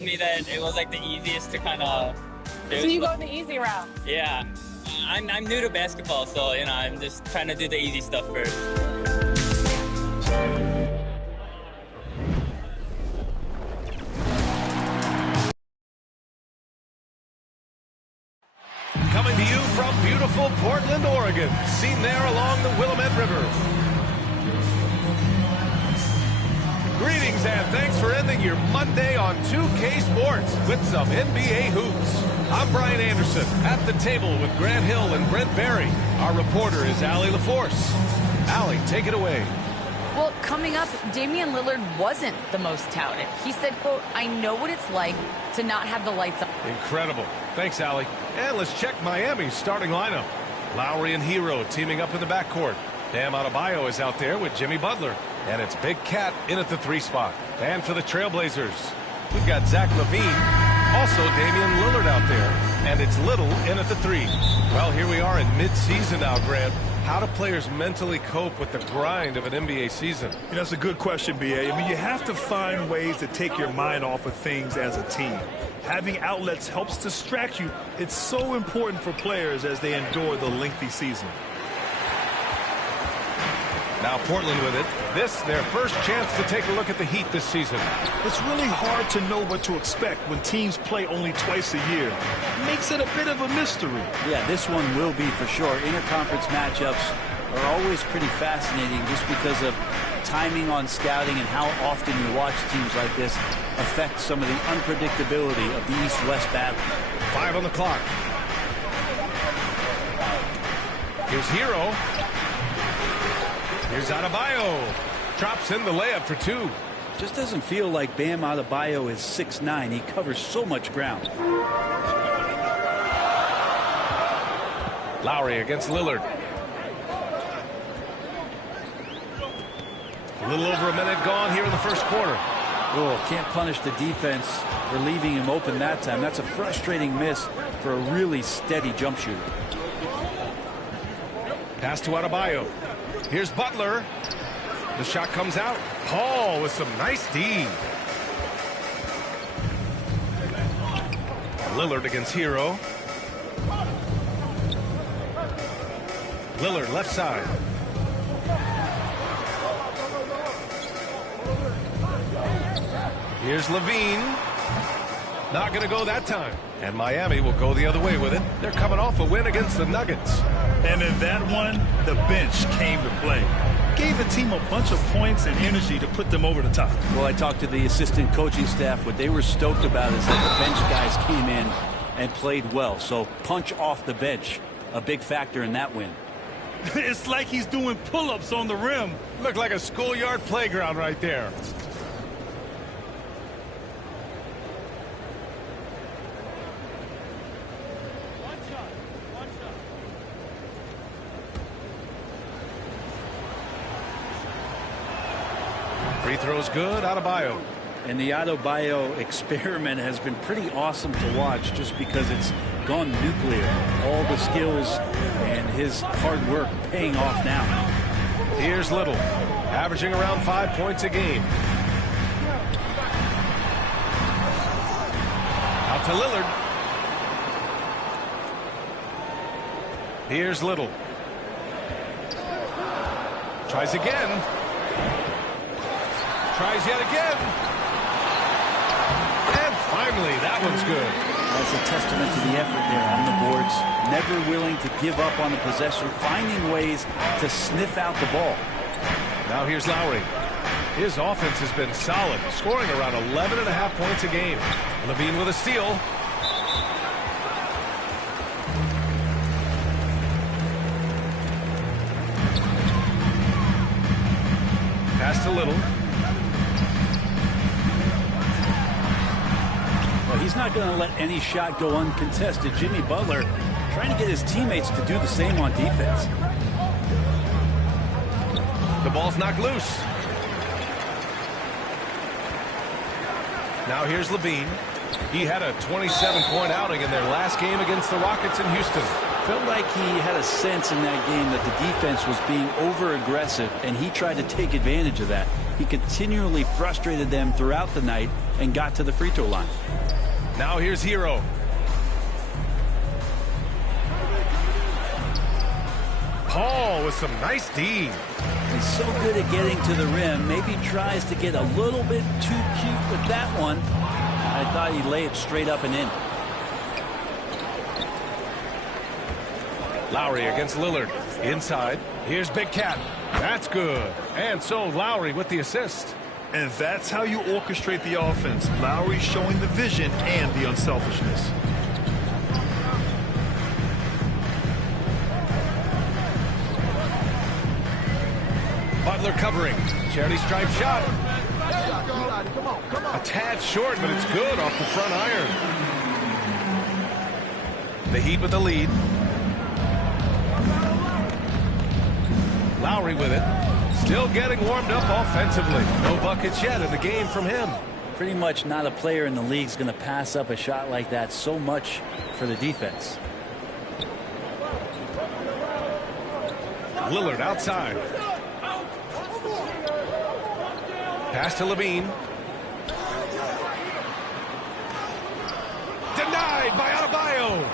me that it was like the easiest to kind of do. So you go the easy route. Yeah. I'm new to basketball, so you know I'm just trying to do the easy stuff first. Coming to you from beautiful Portland, Oregon, seen there along the Willamette River. Greetings and thanks for ending your Monday on 2K Sports with some NBA hoops. I'm Brian Anderson at the table with Grant Hill and Brent Barry. Our reporter is Allie LaForce. Allie, take it away. Well, coming up, Damian Lillard wasn't the most touted. He said, quote, "I know what it's like to not have the lights on." Incredible. Thanks, Allie. And let's check Miami's starting lineup. Lowry and Hero teaming up in the backcourt. Bam Adebayo is out there with Jimmy Butler. And it's Big Cat in at the 3 spot. And for the Trailblazers, we've got Zach LaVine, also Damian Lillard out there. And it's Little in at the 3. Well, here we are in mid-season now, Grant. How do players mentally cope with the grind of an NBA season? You know, that's a good question, B.A. I mean, you have to find ways to take your mind off of things as a team. Having outlets helps distract you. It's so important for players as they endure the lengthy season. Now Portland with it. This, their first chance to take a look at the Heat this season. It's really hard to know what to expect when teams play only twice a year. It makes it a bit of a mystery. Yeah, this one will be for sure. Interconference matchups are always pretty fascinating just because of timing on scouting and how often you watch teams like this affect some of the unpredictability of the East-West battle. 5 on the clock. Here's Hero. Here's Adebayo. Drops in the layup for 2. Just doesn't feel like Bam Adebayo is 6'9". He covers so much ground. Lowry against Lillard. A little over a minute gone here in the first quarter. Oh, can't punish the defense for leaving him open that time. That's a frustrating miss for a really steady jump shooter. Pass to Adebayo. Here's Butler. The shot comes out. Paul with some nice D. Lillard against Hero. Lillard left side. Here's LaVine. Not going to go that time. And Miami will go the other way with it. They're coming off a win against the Nuggets. And in that one, the bench came to play. Gave the team a bunch of points and energy to put them over the top. Well, I talked to the assistant coaching staff. What they were stoked about is that the bench guys came in and played well. So punch off the bench, a big factor in that win. It's like he's doing pull-ups on the rim. Looked like a schoolyard playground right there. Free throw's good. Adebayo. And the Adebayo experiment has been pretty awesome to watch just because it's gone nuclear. All the skills and his hard work paying off now. Here's Little, averaging around 5 points a game. Out to Lillard. Here's Little. Tries again. Tries yet again. And finally, that one's good. That's a testament to the effort there on the boards. Never willing to give up on the possession, finding ways to sniff out the ball. Now here's Lowry. His offense has been solid, scoring around 11.5 points a game. LaVine with a steal. Pass to Little. He's not going to let any shot go uncontested. Jimmy Butler trying to get his teammates to do the same on defense. The ball's knocked loose. Now here's LaVine. He had a 27-point outing in their last game against the Rockets in Houston. Felt like he had a sense in that game that the defense was being over-aggressive, and he tried to take advantage of that. He continually frustrated them throughout the night and got to the free throw line. Now here's Hero. Paul with some nice D. He's so good at getting to the rim. Maybe tries to get a little bit too cute with that one. I thought he'd lay it straight up and in. Lowry against Lillard. Inside. Here's Big Cat. That's good. And so Lowry with the assist. And that's how you orchestrate the offense. Lowry showing the vision and the unselfishness. Butler covering. Charity stripe shot. A tad short, but it's good off the front iron. The Heat with the lead. Lowry with it. Still getting warmed up offensively. No buckets yet in the game from him. Pretty much not a player in the league is going to pass up a shot like that so much for the defense. Lillard outside. Pass to Levine. Denied by Adebayo.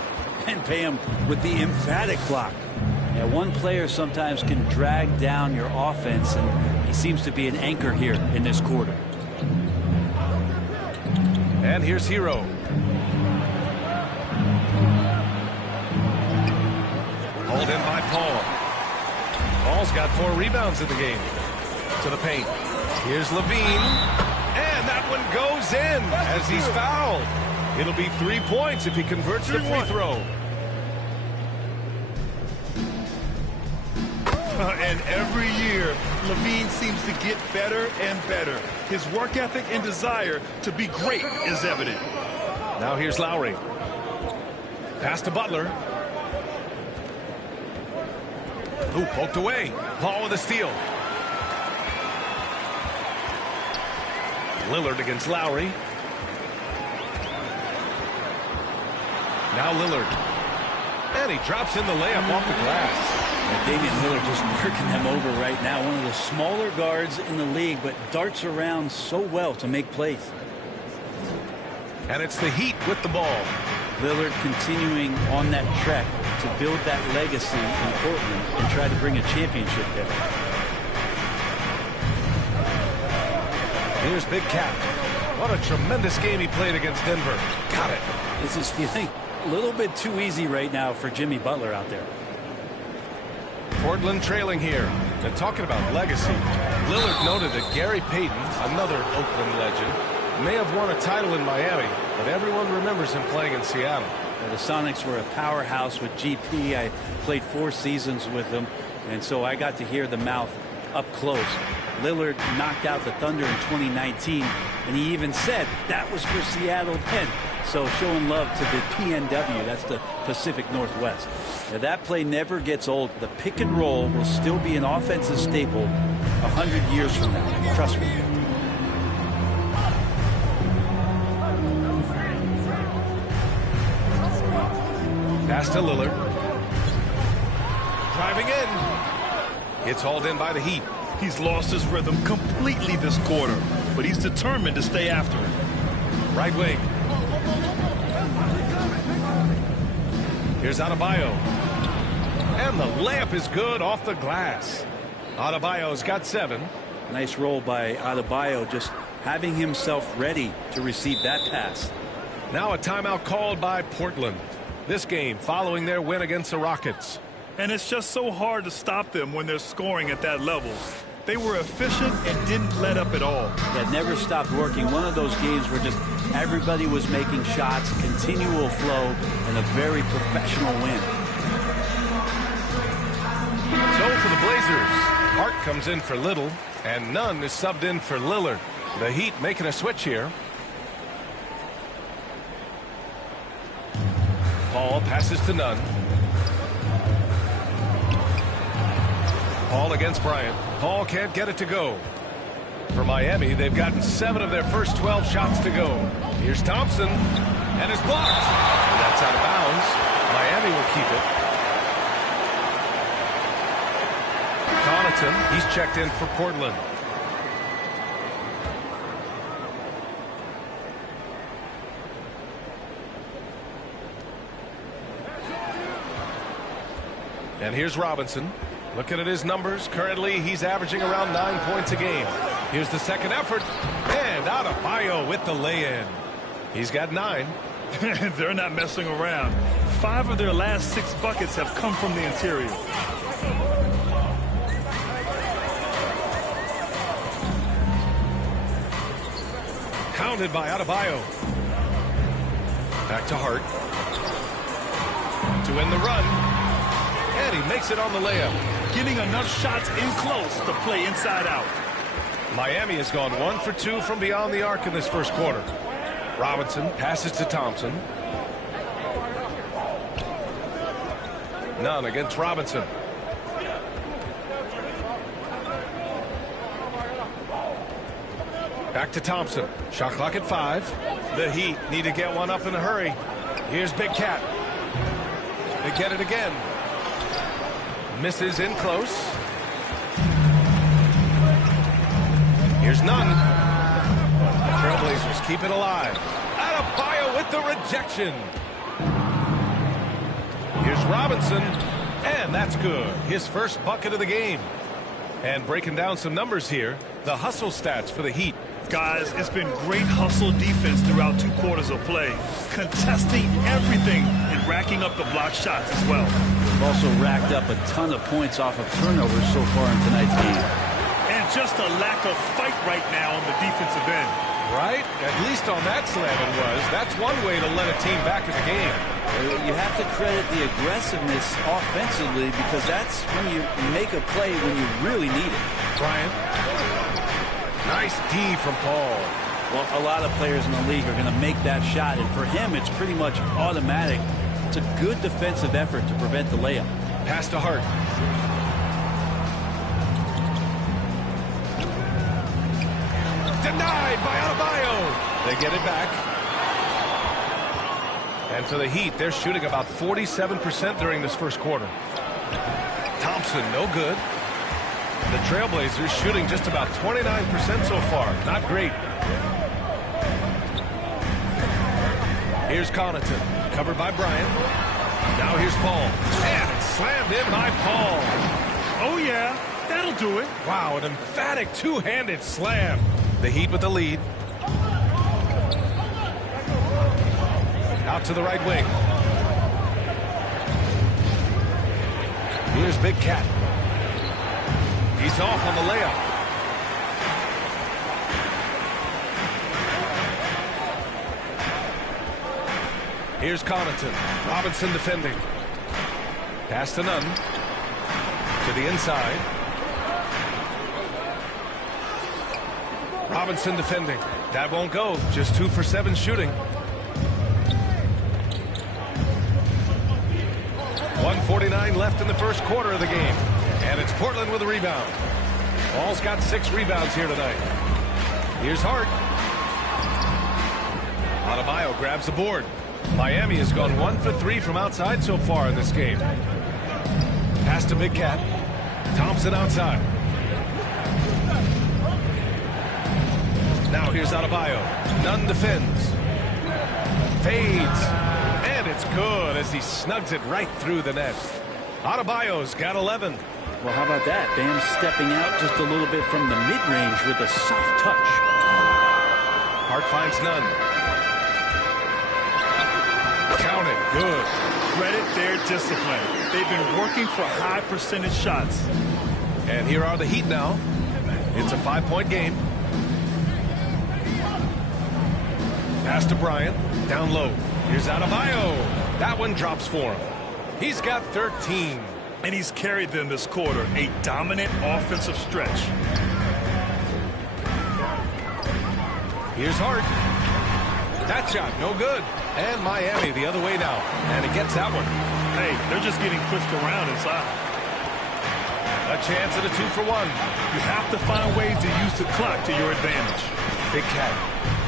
And pay him with the emphatic block. Yeah, one player sometimes can drag down your offense, and he seems to be an anchor here in this quarter. And here's Hero. Hold in by Paul. Paul's got 4 rebounds in the game. To the paint. Here's Levine. And that one goes in as he's fouled. It'll be 3 points if he converts the free throw. And every year, Levine seems to get better and better. His work ethic and desire to be great is evident. Now here's Lowry. Pass to Butler. Ooh, poked away. Paul with a steal. Lillard against Lowry. Now Lillard. And he drops in the layup off the glass. And Damian Lillard just working them over right now. One of the smaller guards in the league, but darts around so well to make plays. And it's the Heat with the ball. Lillard continuing on that trek to build that legacy in Portland and try to bring a championship there. Here's Big Cat. What a tremendous game he played against Denver. Got it. This is feeling a little bit too easy right now for Jimmy Butler out there. Portland trailing here. And talking about legacy, Lillard noted that Gary Payton, another Oakland legend, may have won a title in Miami, but everyone remembers him playing in Seattle. Well, the Sonics were a powerhouse with GP. I played 4 seasons with them, and so I got to hear the mouth up close. Lillard knocked out the Thunder in 2019, and he even said that was for Seattle then. So showing love to the PNW, that's the Pacific Northwest. Now, that play never gets old. The pick and roll will still be an offensive staple 100 years from now. Trust me. Pass to Lillard. Driving in. It's hauled in by the Heat. He's lost his rhythm completely this quarter, but he's determined to stay after it. Right wing. Here's Adebayo. And the layup is good off the glass. Adebayo's got 7. Nice roll by Adebayo, just having himself ready to receive that pass. Now a timeout called by Portland. This game following their win against the Rockets. And it's just so hard to stop them when they're scoring at that level. They were efficient and didn't let up at all. That never stopped working. One of those games where just everybody was making shots, continual flow, and a very professional win. So for the Blazers, Hart comes in for Little, and Nunn is subbed in for Lillard. The Heat making a switch here. Paul passes to Nunn. Paul against Bryant. Paul can't get it to go. For Miami, they've gotten 7 of their first 12 shots to go. Here's Thompson, and it's blocked. That's out of bounds. Miami will keep it. Connaughton, he's checked in for Portland. And here's Robinson. Looking at his numbers, currently he's averaging around 9 points a game. Here's the second effort, and Adebayo with the lay-in. He's got 9. They're not messing around. 5 of their last 6 buckets have come from the interior. Counted by Adebayo. Back to Hart. To win the run. And he makes it on the layup. Getting enough shots in close to play inside out. Miami has gone 1 for 2 from beyond the arc in this first quarter. Robinson passes to Thompson. None against Robinson. Back to Thompson. Shot clock at 5. The Heat need to get one up in a hurry. Here's Big Cat. They get it again. Misses in close. Here's none. Trailblazers keep it alive. Adebayo with the rejection. Here's Robinson. And that's good. His first bucket of the game. And breaking down some numbers here, the hustle stats for the Heat. Guys, it's been great hustle defense throughout 2 quarters of play. Contesting everything and racking up the block shots as well. They've also racked up a ton of points off of turnovers so far in tonight's game. And just a lack of fight right now on the defensive end. Right? At least on that slam it was. That's one way to let a team back in the game. You have to credit the aggressiveness offensively because that's when you make a play when you really need it. Bryant. Nice D from Paul. Well, a lot of players in the league are going to make that shot, and for him, it's pretty much automatic. It's a good defensive effort to prevent the layup. Pass to Hart. Denied by Adebayo. They get it back. And for the Heat, they're shooting about 47% during this first quarter. Thompson, no good. The Trailblazers shooting just about 29% so far. Not great. Here's Connaughton, covered by Bryant. Now here's Paul. And it's slammed in by Paul. Oh, yeah, that'll do it. Wow, an emphatic two-handed slam. The Heat with the lead. Out to the right wing. Here's Big Cat. He's off on the layup. Here's Connaughton. Robinson defending. Pass to Nunn. To the inside. Robinson defending. That won't go. Just 2 for 7 shooting. 1:49 left in the first quarter of the game. And it's Portland with a rebound. Ball's got 6 rebounds here tonight. Here's Hart. Adebayo grabs the board. Miami has gone 1 for 3 from outside so far in this game. Pass to Big Cat. Thompson outside. Now here's Adebayo. Nunn defends. Fades. And it's good as he snugs it right through the net. Adebayo's got 11. Well, how about that? Bam stepping out just a little bit from the mid-range with a soft touch. Hart finds Nunn. Count it. Good. Credit their discipline. They've been working for high percentage shots. And here are the Heat now. It's a 5-point game. Pass to Bryant. Down low. Here's Adebayo. That one drops for him. He's got 13. And he's carried them this quarter. A dominant offensive stretch. Here's Hart. That shot, no good. And Miami the other way now. And he gets that one. Hey, they're just getting pushed around inside. A chance at a 2 for 1. You have to find ways to use the clock to your advantage. Big Cat.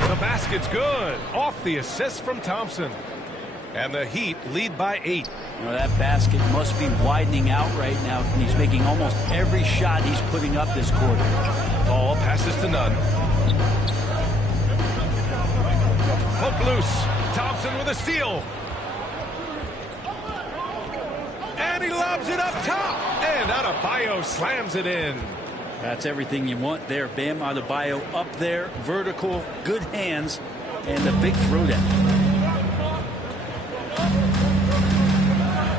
The basket's good. Off the assist from Thompson. And the Heat lead by 8. You know, that basket must be widening out right now. And he's making almost every shot he's putting up this quarter. Ball passes to Nunn. Poke loose. Thompson with a steal. And And he lobs it up top. And Adebayo slams it in. That's everything you want there. Bam Adebayo up there, vertical, good hands, and a big throwdown.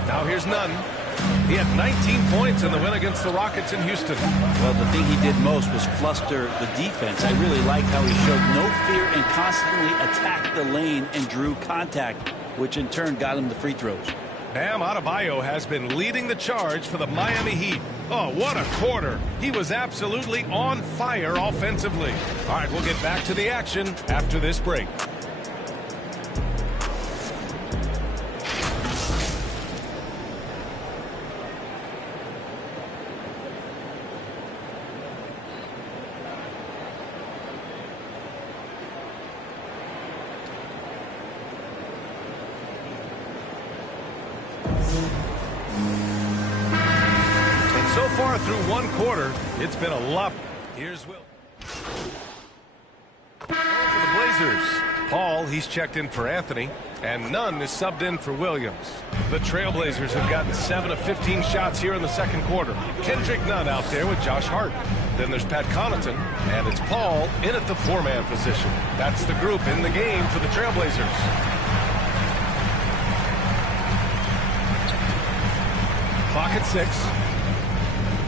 Now here's Nunn. He had 19 points in the win against the Rockets in Houston. Well, the thing he did most was fluster the defense. I really liked how he showed no fear and constantly attacked the lane and drew contact, which in turn got him the free throws. Bam Adebayo has been leading the charge for the Miami Heat. Oh, what a quarter. He was absolutely on fire offensively. All right, we'll get back to the action after this break. So far through one quarter, it's been a lot. Here's Will. For the Blazers, Paul, he's checked in for Anthony, and Nunn is subbed in for Williams. The Trailblazers have gotten 7 of 15 shots here in the second quarter. Kendrick Nunn out there with Josh Hart. Then there's Pat Connaughton, and it's Paul in at the 4-man position. That's the group in the game for the Trailblazers. Clock at 6.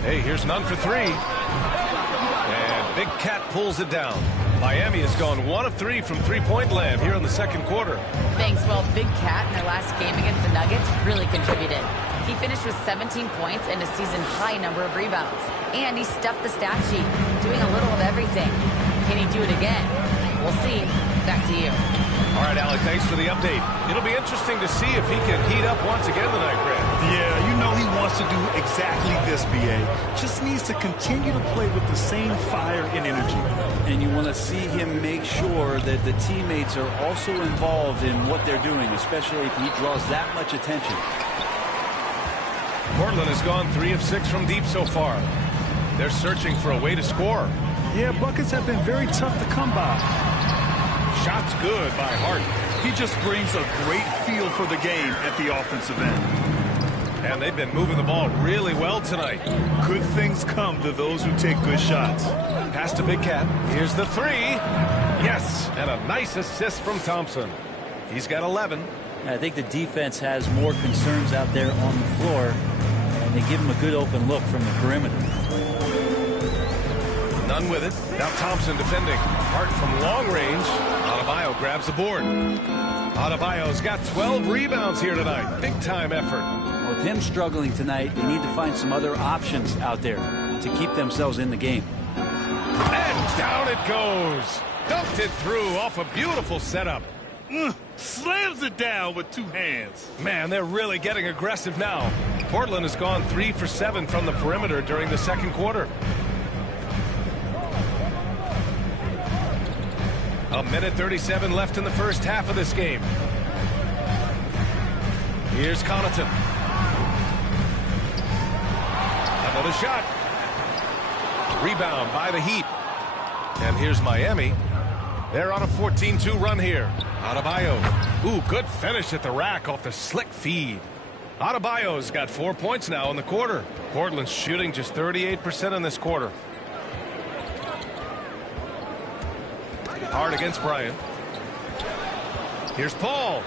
Hey, here's Nunn for 3. And Big Cat pulls it down. Miami has gone 1 of 3 from three-point land here in the second quarter. Thanks. Well, Big Cat in their last game against the Nuggets really contributed. He finished with 17 points and a season-high number of rebounds. And he stuffed the stat sheet, doing a little of everything. Can he do it again? We'll see. Back to you. All right, Alec, thanks for the update. It'll be interesting to see if he can heat up once again tonight, Grant. Yeah, you know he wants to do exactly this, B.A. Just needs to continue to play with the same fire and energy. And you want to see him make sure that the teammates are also involved in what they're doing, especially if he draws that much attention. Portland has gone 3 of 6 from deep so far. They're searching for a way to score. Yeah, buckets have been very tough to come by. Shots good by Hart. He just brings a great feel for the game at the offensive end. And they've been moving the ball really well tonight. Good things come to those who take good shots. Pass to Big Cat. Here's the 3. Yes, and a nice assist from Thompson. He's got 11. I think the defense has more concerns out there on the floor, and they give him a good open look from the perimeter. Nunn with it. Now Thompson defending. Hart from long range. Adebayo grabs the board. Adebayo's got 12 rebounds here tonight. Big time effort. With him struggling tonight, they need to find some other options out there to keep themselves in the game. And down it goes. Dunked it through off a beautiful setup. Slams it down with 2 hands. Man, they're really getting aggressive now. Portland has gone 3 for 7 from the perimeter during the second quarter. A minute 37 left in the first half of this game. Here's Connaughton. Another shot. Rebound by the Heat. And here's Miami. They're on a 14-2 run here. Adebayo. Ooh, good finish at the rack off the slick feed. Adebayo's got 4 points now in the quarter. Portland's shooting just 38% in this quarter. Hard against Bryant. Here's Paul.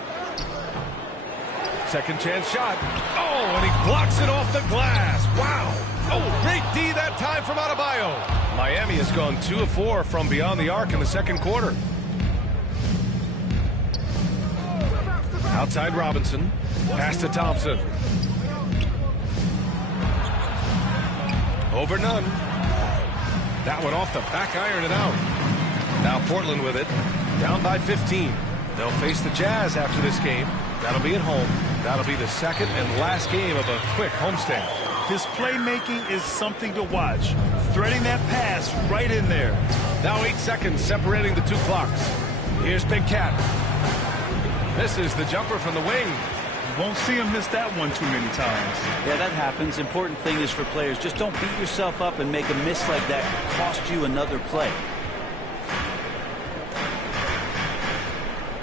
Second chance shot. Oh, and he blocks it off the glass. Wow. Oh, great D that time from Adebayo. Miami has gone 2 of 4 from beyond the arc in the second quarter. Outside Robinson. Pass to Thompson. Over Nunn. That one off the back iron and out. Now Portland with it. Down by 15. They'll face the Jazz after this game. That'll be at home. That'll be the second and last game of a quick homestand. His playmaking is something to watch. Threading that pass right in there. Now 8 seconds separating the 2 clocks. Here's Big Cat. Misses the jumper from the wing. Won't see him miss that one too many times. Yeah, that happens. Important thing is for players, just don't beat yourself up and make a miss like that cost you another play.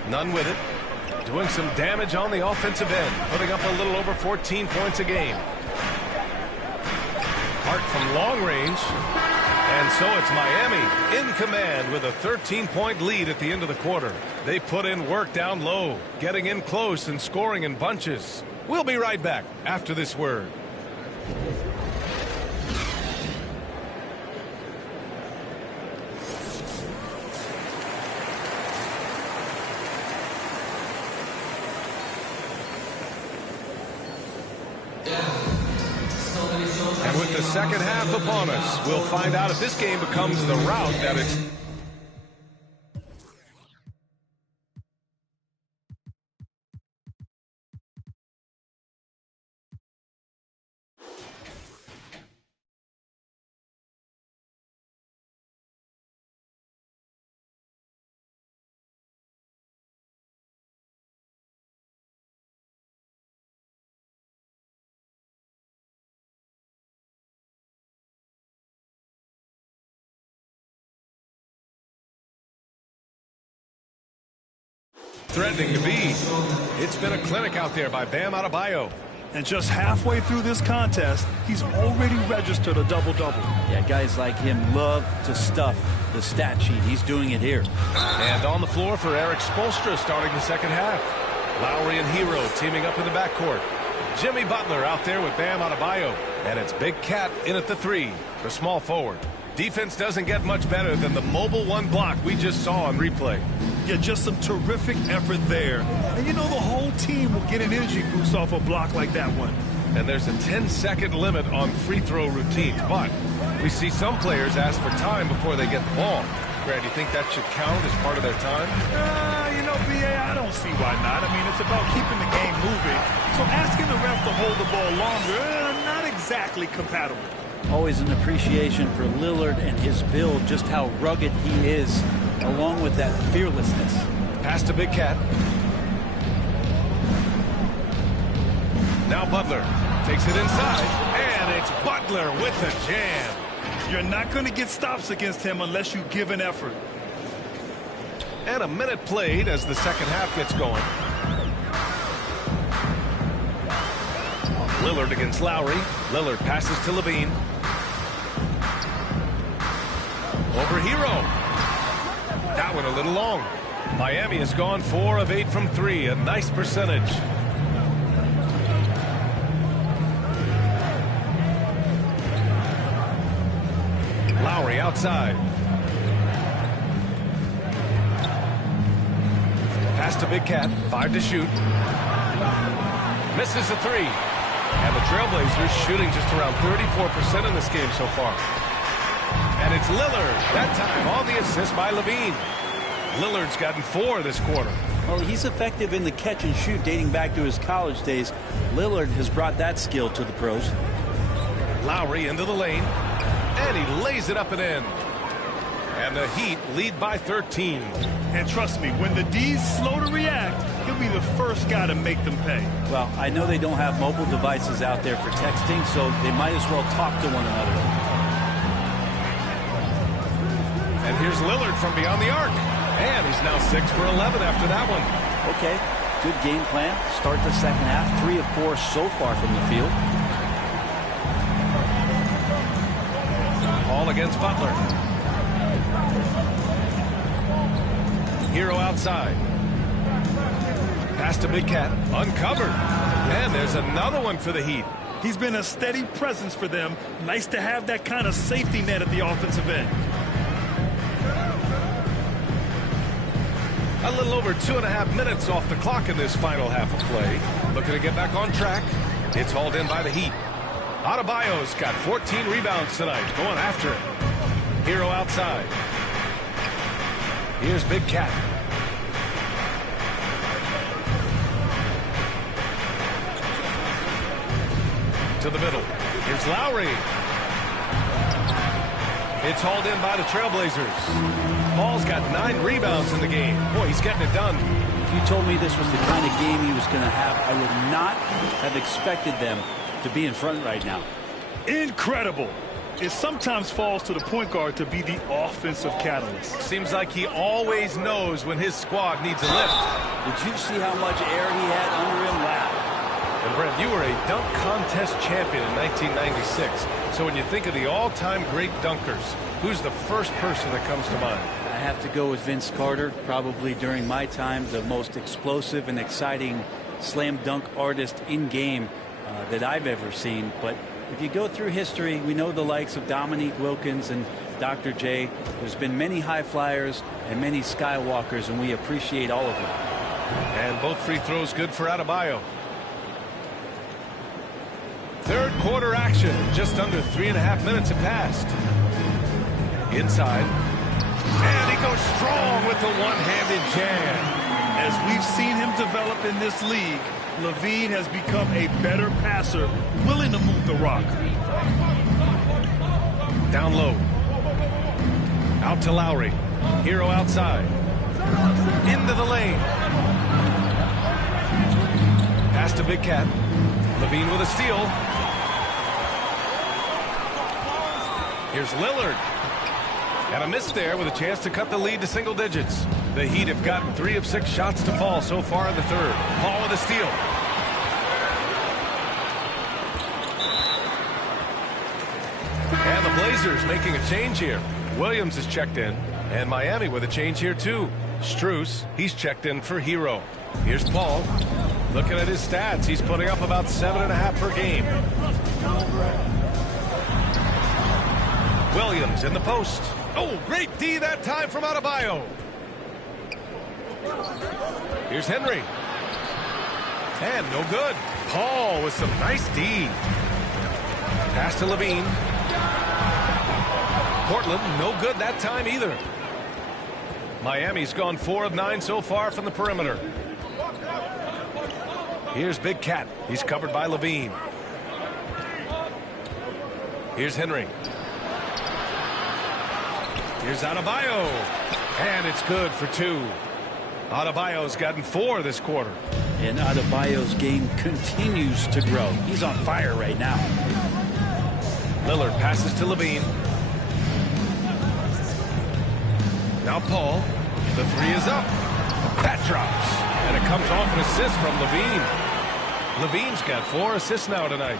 Nunn with it. doing some damage on the offensive end, putting up a little over 14 points a game. Hart from long range. And so it's Miami in command with a 13-point lead at the end of the quarter. They put in work down low, getting in close and scoring in bunches. We'll be right back after this word. And with the second half upon us, we'll find out if this game becomes the route that it's... threatening to be. It's been a clinic out there by Bam Adebayo. And just halfway through this contest, he's already registered a double-double. Yeah, guys like him love to stuff the stat sheet. He's doing it here. And on the floor for Eric Spoelstra starting the second half. Lowry and Hero teaming up in the backcourt. Jimmy Butler out there with Bam Adebayo. And it's Big Cat in at the three, the small forward. Defense doesn't get much better than the mobile one block we just saw on replay. Yeah, just some terrific effort there. And you know the whole team will get an energy boost off a block like that one. And there's a 10-second limit on free throw routines, but we see some players ask for time before they get the ball. Grant, do you think that should count as part of their time? You know, B.A., I don't see why not. I mean, it's about keeping the game moving. So asking the ref to hold the ball longer, not exactly compatible. Always an appreciation for Lillard and his build, just how rugged he is, along with that fearlessness. Pass to Big Cat. Now Butler takes it inside, and it's Butler with the jam. You're not going to get stops against him unless you give an effort. And a minute played as the second half gets going. Lillard against Lowry. Lillard passes to Levine. Over Hero. That one a little long. Miami has gone 4 of 8 from 3. A nice percentage. Lowry outside. Pass to Big Cat. 5 to shoot. Misses a 3. And the Trailblazers shooting just around 34% in this game so far. And it's Lillard, that time on the assist by Levine. Lillard's gotten 4 this quarter. Well, he's effective in the catch and shoot dating back to his college days. Lillard has brought that skill to the pros. Lowry into the lane, and he lays it up and in. And the Heat lead by 13. And trust me, when the D's slow to react, he'll be the first guy to make them pay. Well, I know they don't have mobile devices out there for texting, so they might as well talk to one another. And here's Lillard from beyond the arc. And he's now 6 for 11 after that one. Okay, good game plan. Start the second half. 3 of 4 so far from the field. All against Butler. Hero outside. Pass to Big Cat. Uncovered. And there's another one for the Heat. He's been a steady presence for them. Nice to have that kind of safety net at the offensive end. A little over 2.5 minutes off the clock in this final half of play. Looking to get back on track. It's hauled in by the Heat. Adebayo's got 14 rebounds tonight. Going after it. Hero outside. Here's Big Cat. To the middle. Here's Lowry. It's hauled in by the Trailblazers. Paul's got 9 rebounds in the game. Boy, he's getting it done. If you told me this was the kind of game he was going to have, I would not have expected them to be in front right now. Incredible. it sometimes falls to the point guard to be the offensive catalyst. Seems like he always knows when his squad needs a lift. Did you see how much air he had under him? Wow. And Brent, you were a dunk contest champion in 1996. So when you think of the all-time great dunkers, who's the first person that comes to mind? I have to go with Vince Carter. Probably during my time, the most explosive and exciting slam dunk artist in game that I've ever seen. But if you go through history, we know the likes of Dominique Wilkins and Dr. J. There's been many high flyers and many skywalkers, and we appreciate all of them. And both free throws good for Adebayo. Third quarter action. Just under 3.5 minutes have passed. Inside. And he goes strong with the one-handed jam. As we've seen him develop in this league, Levine has become a better passer, willing to move the rock. Down low. Out to Lowry. Hero outside. Into the lane. Pass to Big Cat. Levine with a steal. Here's Lillard. And a miss there with a chance to cut the lead to single digits. The Heat have gotten 3 of 6 shots to fall so far in the third. Paul with a steal. And the Blazers making a change here. Williams is checked in. And Miami with a change here too. Strus, he's checked in for Hero. Here's Paul. Looking at his stats, he's putting up about 7.5 per game. Williams in the post. Oh, great D that time from Adebayo. Here's Henry. And no good. Paul with some nice D. Pass to Levine. Portland, no good that time either. Miami's gone 4 of 9 so far from the perimeter. Here's Big Cat. He's covered by Levine. Here's Henry. Here's Adebayo. And it's good for 2. Adebayo's gotten 4 this quarter. And Adebayo's game continues to grow. He's on fire right now. Lillard passes to Levine. Now Paul. The 3 is up. That drops. And it comes off an assist from Levine. Levine's got 4 assists now tonight.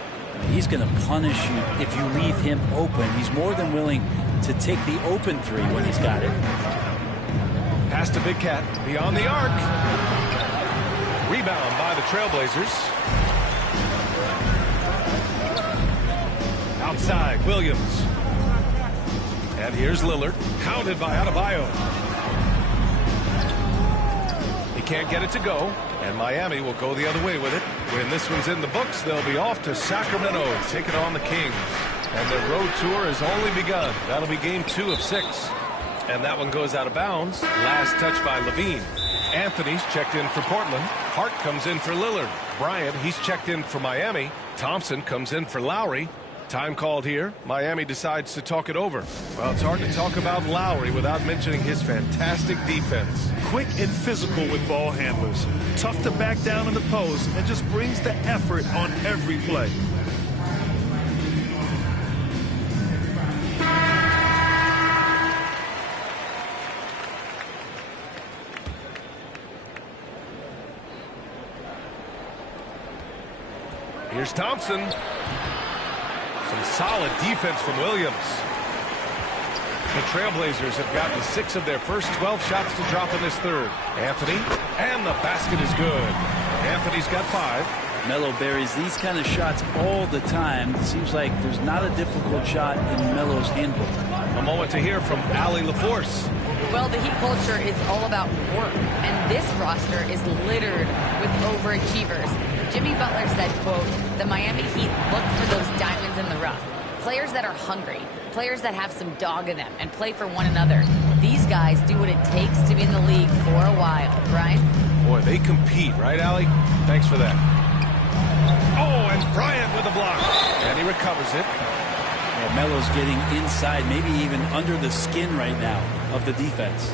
He's going to punish you if you leave him open. He's more than willing to take the open 3 when he's got it. Pass to Big Cat. Beyond the arc. Rebound by the Trailblazers. Outside, Williams. And here's Lillard. Hounded by Adebayo. He can't get it to go. And Miami will go the other way with it. When this one's in the books, they'll be off to Sacramento, taking on the Kings. And their road tour has only begun. That'll be game 2 of 6. And that one goes out of bounds. Last touch by Levine. Anthony's checked in for Portland. Hart comes in for Lillard. Bryant, he's checked in for Miami. Thompson comes in for Lowry. Time called here. Miami decides to talk it over. Well, it's hard to talk about Lowry without mentioning his fantastic defense. Quick and physical with ball handlers. Tough to back down in the post and just brings the effort on every play. Here's Thompson. Some solid defense from Williams. The Trailblazers have gotten 6 of their first 12 shots to drop in this third. Anthony, and the basket is good. Anthony's got 5. Melo buries these kind of shots all the time. It seems like there's not a difficult shot in Melo's handbook. A moment to hear from Allie LaForce. Well, the Heat culture is all about work, and this roster is littered with overachievers. Jimmy Butler said, quote, "The Miami Heat look for those diamonds in the rough. Players that are hungry, players that have some dog in them and play for one another. These guys do what it takes to be in the league for a while." Brian? Boy, they compete, right, Allie? Thanks for that. Oh, and Bryant with a block. And he recovers it. Yeah, Melo's getting inside, maybe even under the skin right now of the defense.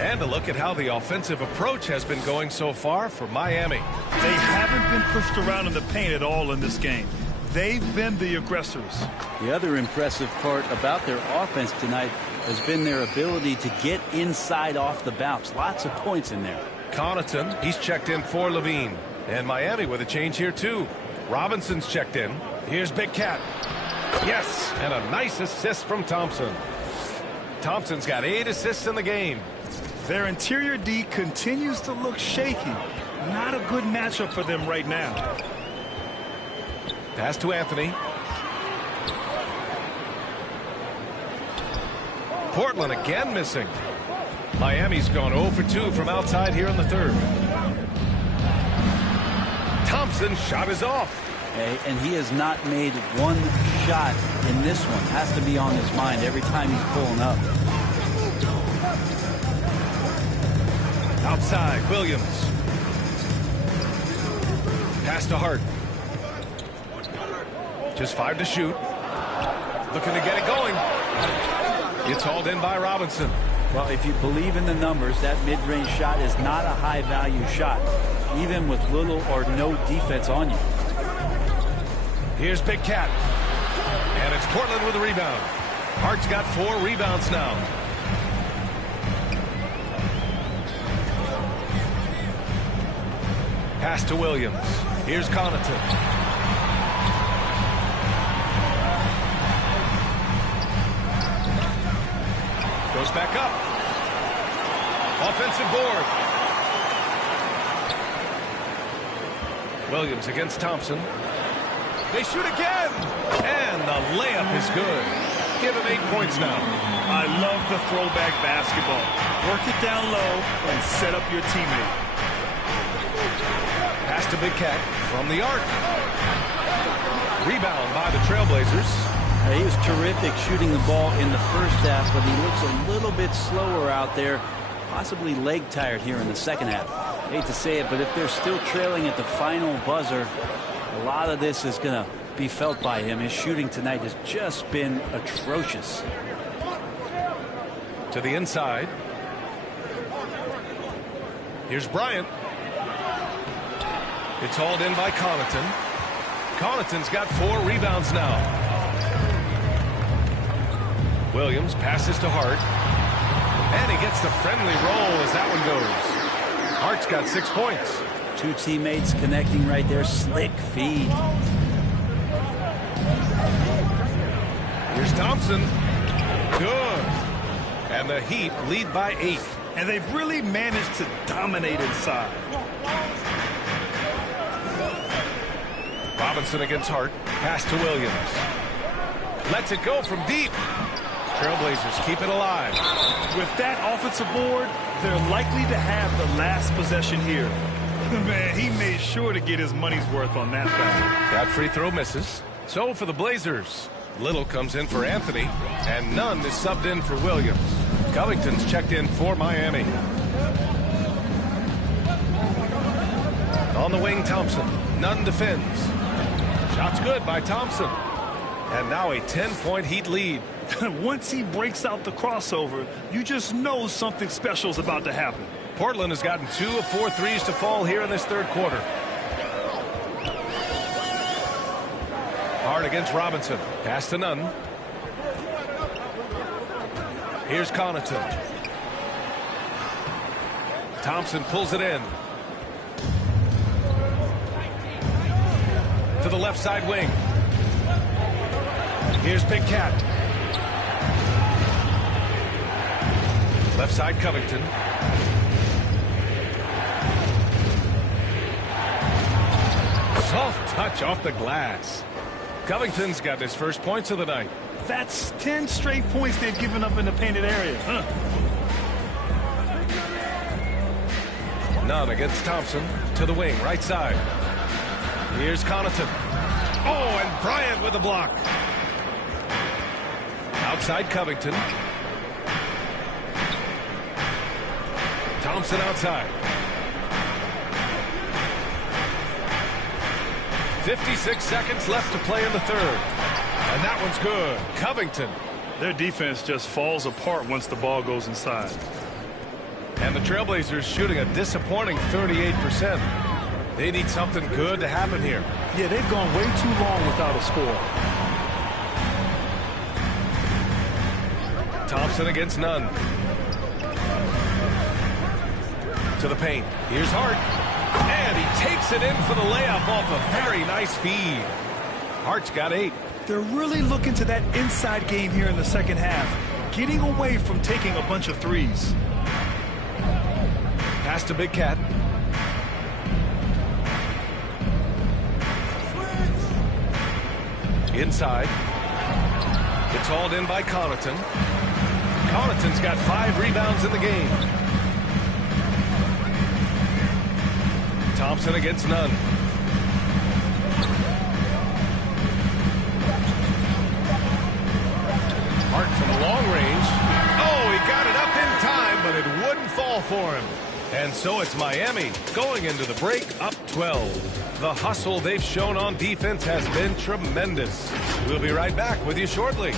And a look at how the offensive approach has been going so far for Miami. They haven't been pushed around in the paint at all in this game. They've been the aggressors. The other impressive part about their offense tonight has been their ability to get inside off the bounce. Lots of points in there. Connaughton, he's checked in for Levine. And Miami with a change here, too. Robinson's checked in. Here's Big Cat. Yes, and a nice assist from Thompson. Thompson's got 8 assists in the game. Their interior D continues to look shaky. Not a good matchup for them right now. Pass to Anthony. Portland again missing. Miami's gone 0 for 2 from outside here in the third. Thompson's shot is off. And he has not made one shot in this one. Has to be on his mind every time he's pulling up. Outside, Williams. Pass to Hart. Just 5 to shoot. Looking to get it going. It's hauled in by Robinson. Well, if you believe in the numbers, that mid-range shot is not a high-value shot, even with little or no defense on you. Here's Big Cat. And it's Portland with a rebound. Hart's got 4 rebounds now. Pass to Williams. Here's Connaughton. Goes back up. Offensive board. Williams against Thompson. They shoot again. And the layup is good. Give him 8 points now. I love the throwback basketball. Work it down low and set up your teammate. Pass to Big Cat from the arc. Rebound by the Trailblazers. He was terrific shooting the ball in the first half, but he looks a little bit slower out there, possibly leg tired here in the second half. Hate to say it, but if they're still trailing at the final buzzer, a lot of this is going to be felt by him. His shooting tonight has just been atrocious. To the inside. Here's Bryant. It's hauled in by Connaughton. Connaughton's got 4 rebounds now. Williams passes to Hart. And he gets the friendly roll as that one goes. Hart's got 6 points. 2 teammates connecting right there. Slick feed. Here's Thompson. Good. And the Heat lead by 8. And they've really managed to dominate inside. Robinson against Hart. Pass to Williams. Lets it go from deep. Trailblazers keep it alive. With that offensive board, they're likely to have the last possession here. Man, he made sure to get his money's worth on that foul. That free throw misses. So for the Blazers, Little comes in for Anthony, and Nunn is subbed in for Williams. Covington's checked in for Miami. On the wing, Thompson. Nunn defends. Shot's good by Thompson. And now a 10-point Heat lead. Once he breaks out the crossover, you just know something special is about to happen. Portland has gotten 2 of 4 threes to fall here in this third quarter. Hart against Robinson. Pass to Nunn. Here's Connaughton. Thompson pulls it in. To the left side wing. Here's Big Cat. Left side Covington. Soft touch off the glass. Covington's got his first points of the night. That's 10 straight points they've given up in the painted area. Nunn against Thompson. To the wing, right side. Here's Connaughton. Oh, and Bryant with a block. Outside Covington. Thompson outside. 56 seconds left to play in the third. And that one's good. Covington. Their defense just falls apart once the ball goes inside. And the Trailblazers shooting a disappointing 38%. They need something good to happen here. Yeah, they've gone way too long without a score. Thompson against Nunn. To the paint. Here's Hart. And he takes it in for the layup off a very nice feed. Hart's got 8. They're really looking to that inside game here in the second half, getting away from taking a bunch of threes. Pass to Big Cat. Inside. It's hauled in by Connaughton. Connaughton's got 5 rebounds in the game. Thompson against Nunn. Hart from long range. Oh, he got it up in time, but it wouldn't fall for him. And so it's Miami going into the break up 12. The hustle they've shown on defense has been tremendous. We'll be right back with you shortly.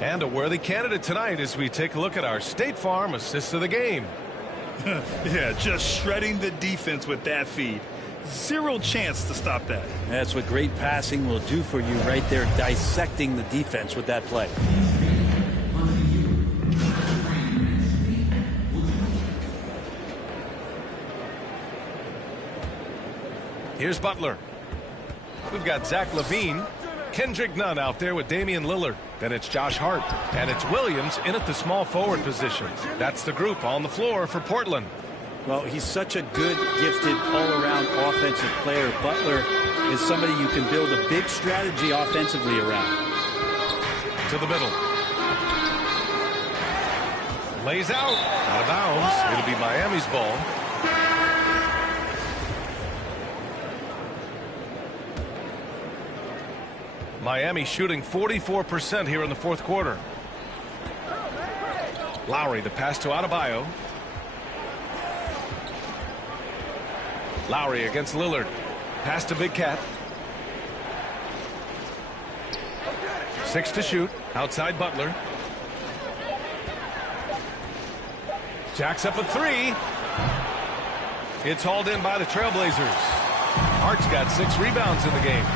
And a worthy candidate tonight as we take a look at our State Farm assist of the game. Yeah, just shredding the defense with that feed. Zero chance to stop that. That's what great passing will do for you right there, dissecting the defense with that play. Here's Butler. We've got Zach LaVine, Kendrick Nunn out there with Damian Lillard. Then it's Josh Hart, and it's Williams in at the small forward position. That's the group on the floor for Portland. Well, he's such a good, gifted, all-around offensive player. Butler is somebody you can build a big strategy offensively around. To the middle. Lays out of bounds. It'll be Miami's ball. Miami shooting 44% here in the fourth quarter. Lowry, the pass to Adebayo. Lowry against Lillard. Pass to Big Cat. 6 to shoot. Outside Butler. Jacks up a 3. It's hauled in by the Trailblazers. Hart's got 6 rebounds in the game.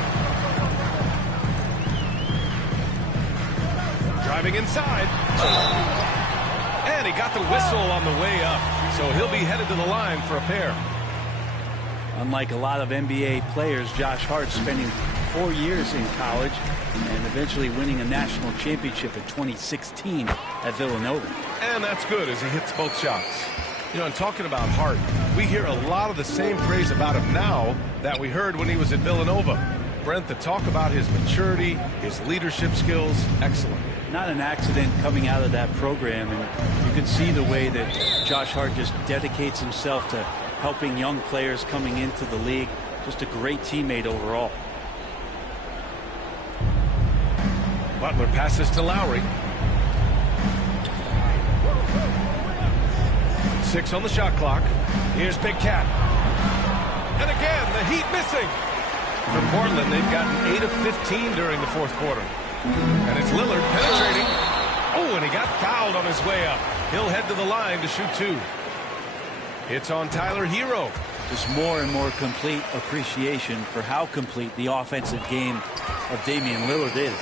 Driving inside. And he got the whistle on the way up. So he'll be headed to the line for a pair. Unlike a lot of NBA players, Josh Hart spending 4 years in college and eventually winning a national championship in 2016 at Villanova. And that's good as he hits both shots. You know, and talking about Hart, we hear a lot of the same praise about him now that we heard when he was at Villanova. Brent, the talk about his maturity, his leadership skills, excellent. Not an accident coming out of that program, and you can see the way that Josh Hart just dedicates himself to helping young players coming into the league. Just a great teammate overall. Butler passes to Lowry. 6 on the shot clock. Here's Big Cat. And again, the Heat missing. For Portland, they've gotten 8 of 15 during the fourth quarter. And it's Lillard penetrating. Oh, and he got fouled on his way up. He'll head to the line to shoot 2. It's on Tyler Hero. Just more and more complete appreciation for how complete the offensive game of Damian Lillard is.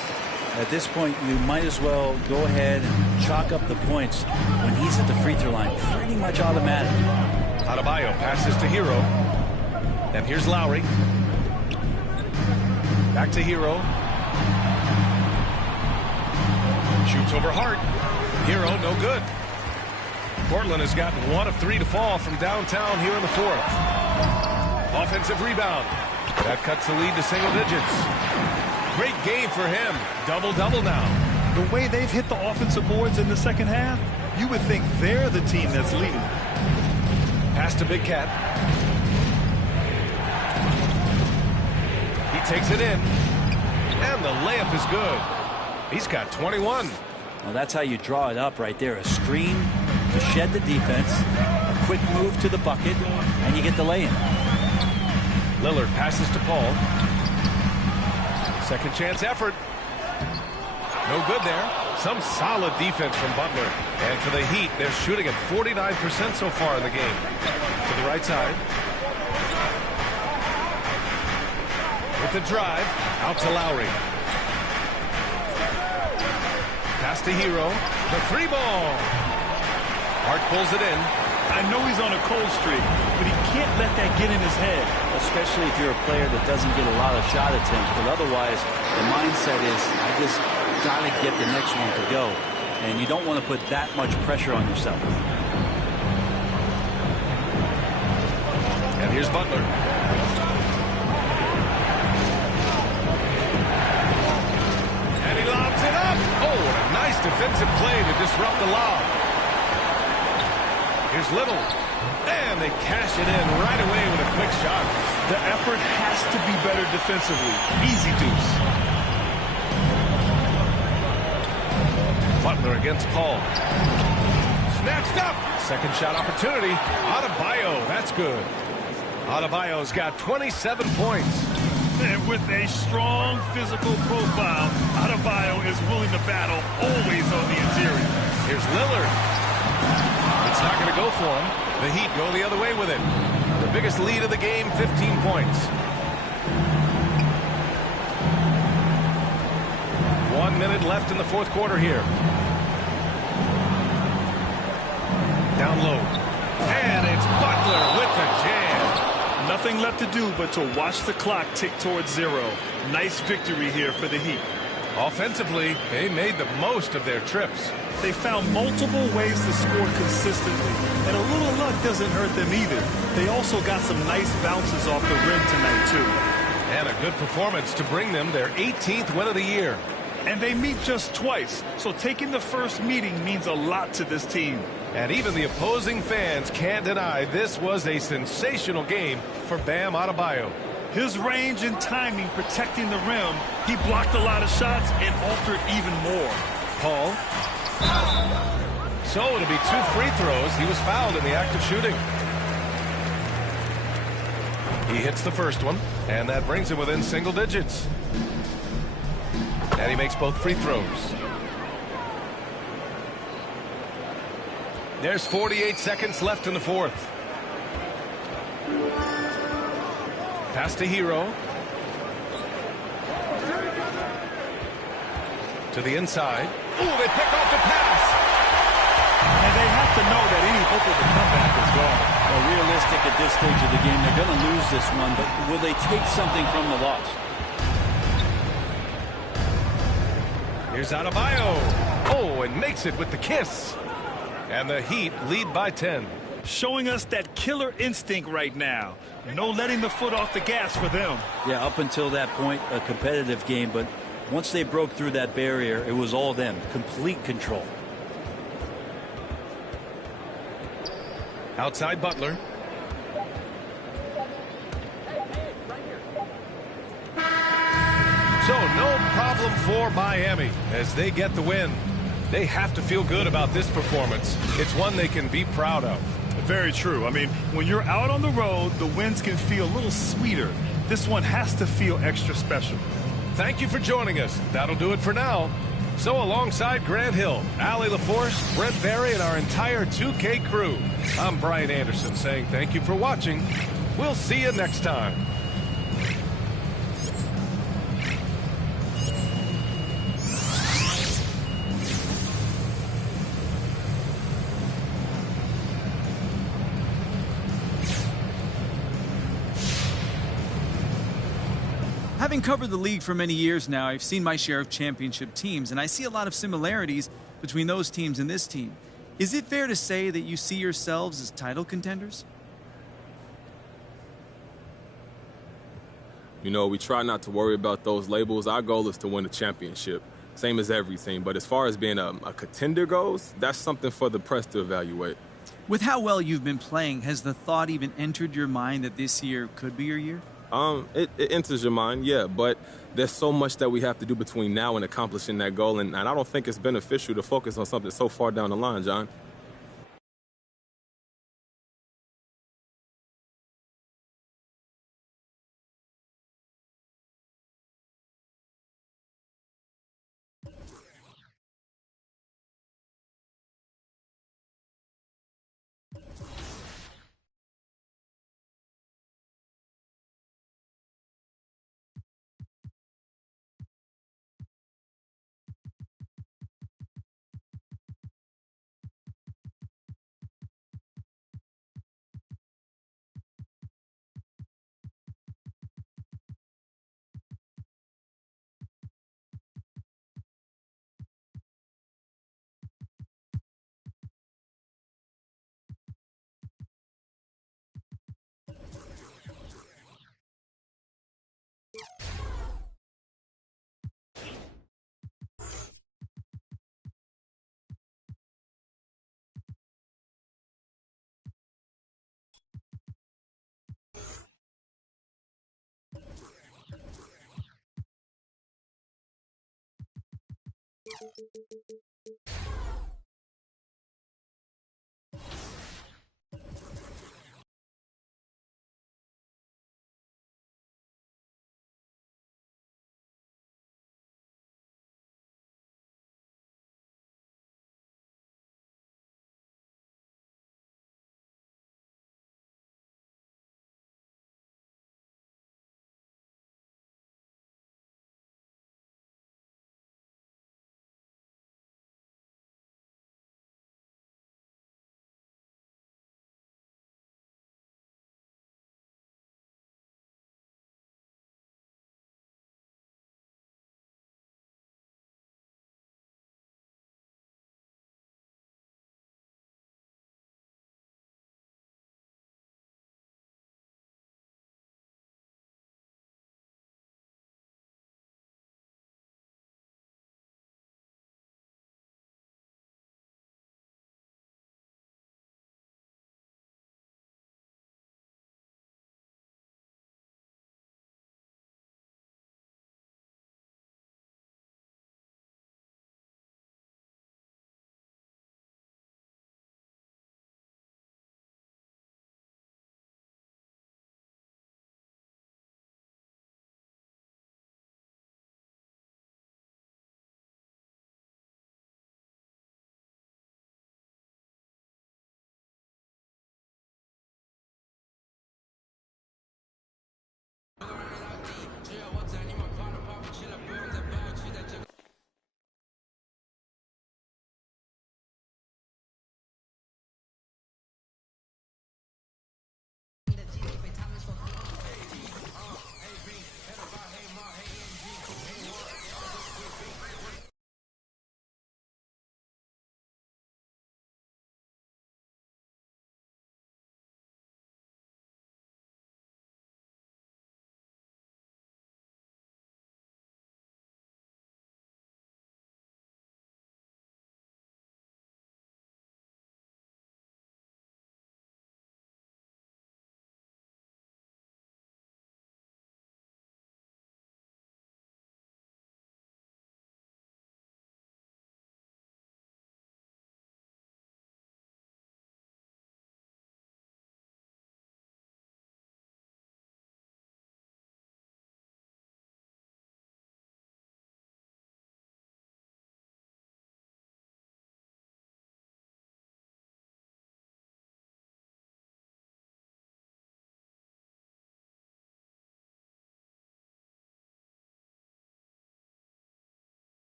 At this point, you might as well go ahead and chalk up the points when he's at the free throw line. Pretty much automatic. Adebayo passes to Hero. And here's Lowry. Back to Hero. Shoots over Hart. Hero, no good. Portland has gotten 1 of 3 to fall from downtown here in the fourth. Offensive rebound. That cuts the lead to single digits. Great game for him. Double-double now. The way they've hit the offensive boards in the second half, you would think they're the team that's leading. Pass to Big Cat. He takes it in. And the layup is good. He's got 21. Well, that's how you draw it up right there. A screen to shed the defense, a quick move to the bucket, and you get the lay-in. Lillard passes to Paul. Second chance effort. No good there. Some solid defense from Butler. And for the Heat, they're shooting at 49% so far in the game. To the right side. With the drive, out to Lowry. Pass to Hero. The three ball. Hart pulls it in. I know he's on a cold streak, but he can't let that get in his head. Especially if you're a player that doesn't get a lot of shot attempts. But otherwise, the mindset is, I just got to get the next one to go. And you don't want to put that much pressure on yourself. And here's Butler. And he lobs it up. Oh, what a nice defensive play to disrupt the lob. Here's Little. And they cash it in right away with a quick shot. The effort has to be better defensively. Easy deuce. Butler against Paul. Snatched up. Second shot opportunity. Adebayo. That's good. Adebayo's got 27 points. And with a strong physical profile, Adebayo is willing to battle always on the interior. Here's Lillard. It's not going to go for him. The Heat go the other way with it. The biggest lead of the game, 15 points. 1 minute left in the fourth quarter here. Down low. And it's Butler with the jam. Nothing left to do but to watch the clock tick towards zero. Nice victory here for the Heat. Offensively, they made the most of their trips. They found multiple ways to score consistently, and a little luck doesn't hurt them either. They also got some nice bounces off the rim tonight, too. And a good performance to bring them their 18th win of the year. And they meet just twice, so taking the first meeting means a lot to this team. And even the opposing fans can't deny this was a sensational game for Bam Adebayo. His range and timing protecting the rim, he blocked a lot of shots and altered even more. Paul. So it'll be 2 free throws. He was fouled in the act of shooting. He hits the first one, and that brings him within single digits. And he makes both free throws. There's 48 seconds left in the fourth. Pass to Hero. To the inside. Ooh, they pick off the pass. And they have to know that any hope of a comeback is gone. Well, realistic at this stage of the game, they're going to lose this one, but will they take something from the loss? Here's Adebayo. Oh, and makes it with the kiss. And the Heat lead by 10. Showing us that killer instinct right now. No letting the foot off the gas for them. Yeah, up until that point, a competitive game, but once they broke through that barrier, it was all them. Complete control. Outside Butler. So no problem for Miami as they get the win. They have to feel good about this performance. It's one they can be proud of. Very true. I mean, when you're out on the road, the wins can feel a little sweeter. This one has to feel extra special. Thank you for joining us. That'll do it for now. So alongside Grant Hill, Allie LaForce, Brent Barry, and our entire 2K crew, I'm Brian Anderson saying thank you for watching. We'll see you next time. Having covered the league for many years now, I've seen my share of championship teams, and I see a lot of similarities between those teams and this team. Is it fair to say that you see yourselves as title contenders? You know, we try not to worry about those labels. Our goal is to win a championship, same as every team. But as far as being a contender goes, that's something for the press to evaluate. With how well you've been playing, has the thought even entered your mind that this year could be your year? It enters your mind, yeah, but there's so much that we have to do between now and accomplishing that goal, and I don't think it's beneficial to focus on something so far down the line, John.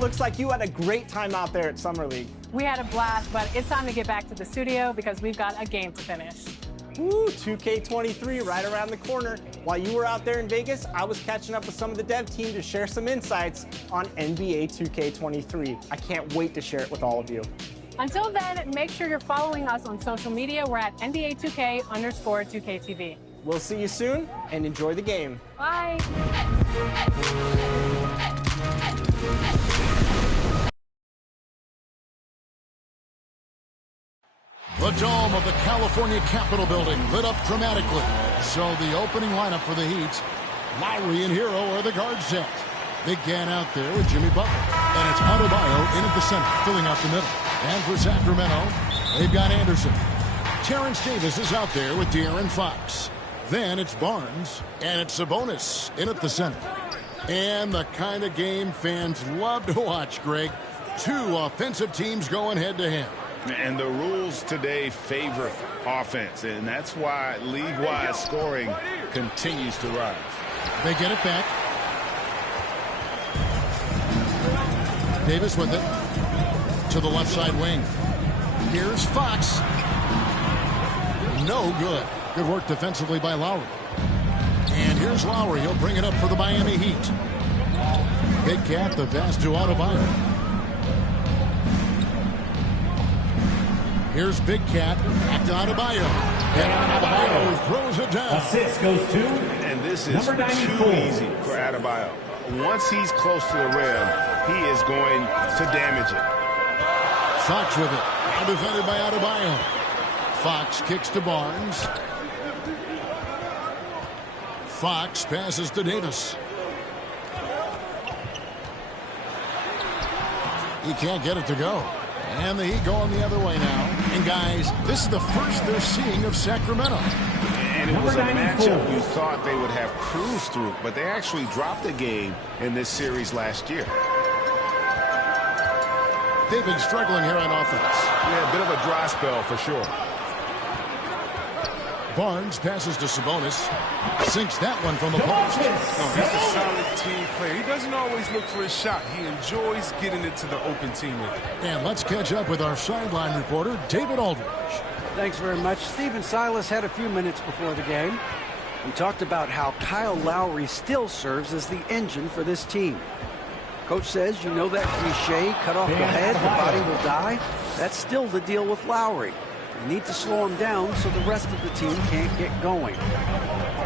it looks like you had a great time out there at Summer League. We had a blast, but it's time to get back to the studio because we've got a game to finish. Ooh, 2K23 right around the corner. While you were out there in Vegas, I was catching up with some of the dev team to share some insights on NBA 2K23. I can't wait to share it with all of you. Until then, make sure you're following us on social media. We're at NBA2K_2KTV. We'll see you soon, and enjoy the game. Bye. The dome of the California Capitol building lit up dramatically. So the opening lineup for the Heat, Lowry and Hero are the guard set. Big Gan out there with Jimmy Butler. And it's Adebayo in at the center, filling out the middle. And for Sacramento, they've got Anderson. Terrence Davis is out there with De'Aaron Fox. Then it's Barnes, and it's Sabonis in at the center. And the kind of game fans love to watch, Greg. Two offensive teams going head-to-head. And the rules today favor offense, and that's why league-wide scoring continues to rise. They get it back. Davis with it to the left side wing. Here's Fox. No good. Good work defensively by Lowry. And here's Lowry. He'll bring it up for the Miami Heat. Big Cat, the pass to Adebayo. Here's Big Cat, back to Adebayo. And Adebayo throws it down. Assist goes to and this is number 94. Too easy for Adebayo. Once he's close to the rim, he is going to damage it. Fox with it. Now defended by Adebayo. Fox kicks to Barnes. Fox passes to Davis. He can't get it to go. And the Heat going the other way now. And guys, this is the first they're seeing of Sacramento. And it was a matchup you thought they would have cruised through, but they actually dropped the game in this series last year. They've been struggling here on offense. Yeah, a bit of a dry spell for sure. Barnes passes to Sabonis. Sinks that one from the post. He's a solid team player. He doesn't always look for his shot. He enjoys getting it to the open teammate. And let's catch up with our sideline reporter, David Aldridge. Thanks very much. Steve and Silas had a few minutes before the game. We talked about how Kyle Lowry still serves as the engine for this team. Coach says, you know that cliche, cut off the head, the body will die? That's still the deal with Lowry. You need to slow him down so the rest of the team can't get going.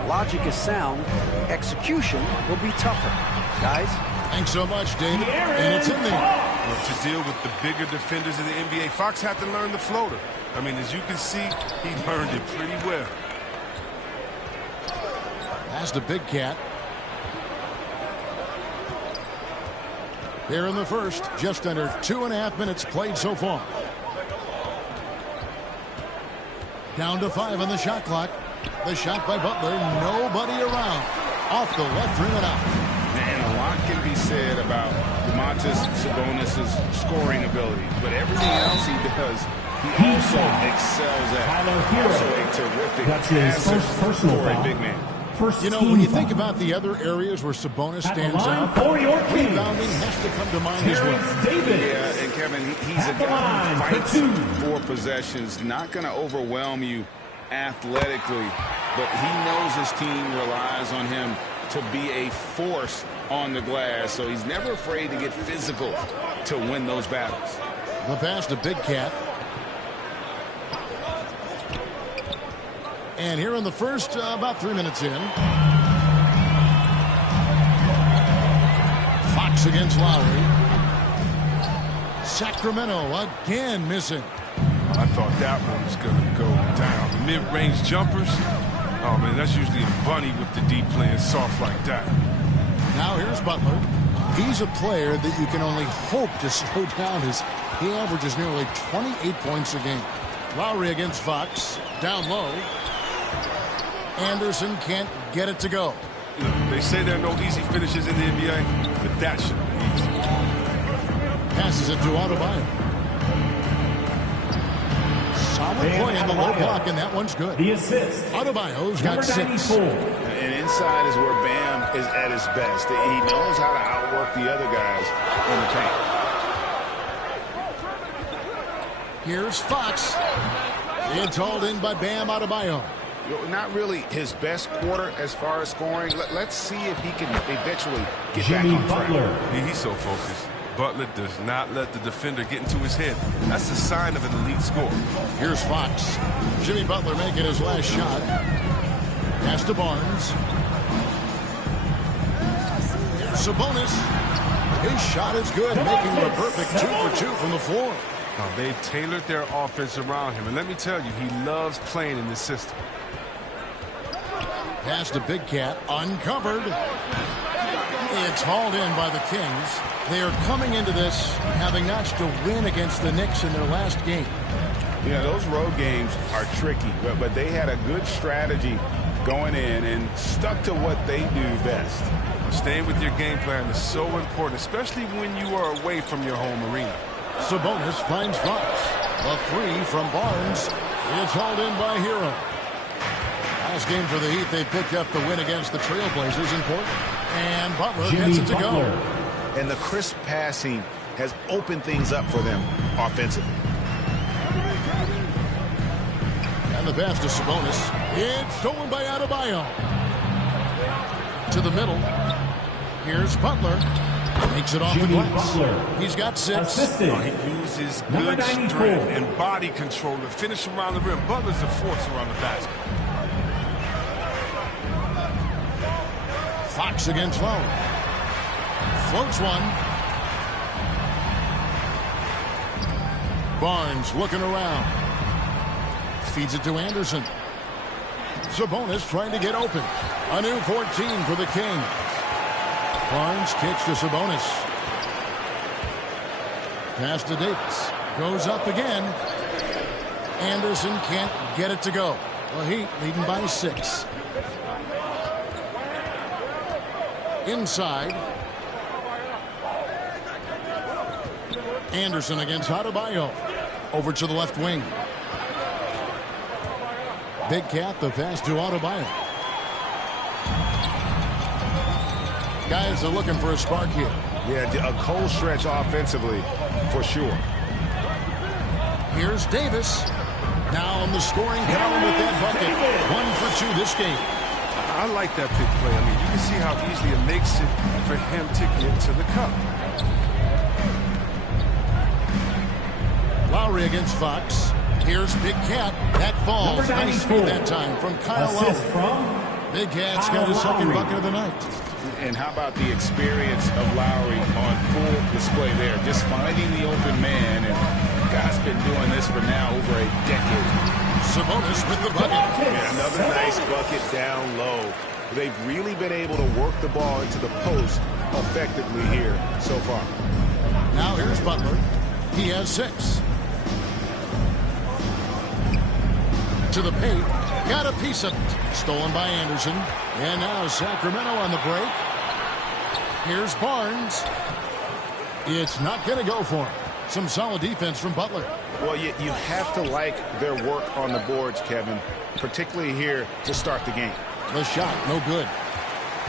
Logic is sound. Execution will be tougher. Guys? Thanks so much, David. And it's in there. Well, to deal with the bigger defenders in the NBA, Fox had to learn the floater. I mean, as you can see, he learned it pretty well. That's the Big Cat. Here in the first, just under 2.5 minutes played so far. Down to 5 on the shot clock. The shot by Butler, nobody around. Off the left rim and out. And a lot can be said about Domantas Sabonis' scoring ability, but everything else he does, he also excels at. Also a terrific passer for a big man. You know, when you think about the other areas where Sabonis stands out, rebounding has to come to mind as well. Yeah, and Kevin, he's a guy who fights for possessions, not going to overwhelm you athletically, but he knows his team relies on him to be a force on the glass, so he's never afraid to get physical to win those battles. The pass to Big Cat. And here in the first, about 3 minutes in. Fox against Lowry. Sacramento again missing. I thought that one was going to go down. The mid-range jumpers, oh, man, that's usually a bunny with the deep playing soft like that. Now here's Butler. He's a player that you can only hope to slow down as he averages nearly 28 points a game. Lowry against Fox. Down low. Anderson can't get it to go. You know, they say there are no easy finishes in the NBA, but that should be easy. Passes it to Adebayo. Solid play in the low block, and that one's good. The assist. Adebayo's got 6. And inside is where Bam is at his best. He knows how to outwork the other guys in the paint. Here's Fox. It's hauled in by Bam Adebayo. Not really his best quarter as far as scoring. Let's see if he can eventually get back on track. Yeah, he's so focused. Butler does not let the defender get into his head. That's a sign of an elite scorer. Here's Fox. Jimmy Butler making his last shot. Pass to Barnes. Here's Sabonis. His shot is good, making him a perfect 2 for 2 from the floor. Oh, they've tailored their offense around him. And let me tell you, he loves playing in this system. Pass to Big Cat. Uncovered. It's hauled in by the Kings. They are coming into this having notched a win against the Knicks in their last game. Yeah, those road games are tricky, but they had a good strategy going in and stuck to what they do best. Staying with your game plan is so important, especially when you are away from your home arena. Sabonis finds Fox. A 3 from Barnes. It's hauled in by Hero. Last game for the Heat, they picked up the win against the Trailblazers in Portland. And Butler gets it to go. And the crisp passing has opened things up for them offensively. And the pass to Sabonis. It's stolen by Adebayo. To the middle. Here's Butler. Makes it off the glass. He's got 6. He uses good strength and body control to finish around the rim. Butler's a force around the basket. Fox against Lowry. Floats one. Barnes looking around. Feeds it to Anderson. Sabonis trying to get open. A new 14 for the Kings. Barnes kicks to Sabonis. Pass to Davis. Goes up again. Anderson can't get it to go. The Heat leading by 6. Inside. Anderson against Adebayo. Over to the left wing. Big Cat, the pass to Adebayo. Guys are looking for a spark here. Yeah, a cold stretch offensively, for sure. Here's Davis. Now on the scoring column with that bucket. 1 for 2 this game. I like that pick play. I mean, you can see how easily it makes it for him to get to the cup. Lowry against Fox. Here's Big Cat. That falls. Nice speed that time from Kyle Lowry. Big Cat's got his second bucket of the night. And how about the experience of Lowry on full display there? Just finding the open man, and guy's been doing this for now over a decade. Sabonis with the bucket. And another nice bucket down low. They've really been able to work the ball into the post effectively here so far. Now here's Butler. He has 6. To the paint. Got a piece of it. Stolen by Anderson. And now Sacramento on the break. Here's Barnes. It's not going to go for him. Some solid defense from Butler. Well, you have to like their work on the boards, Kevin, particularly here to start the game. The shot, no good.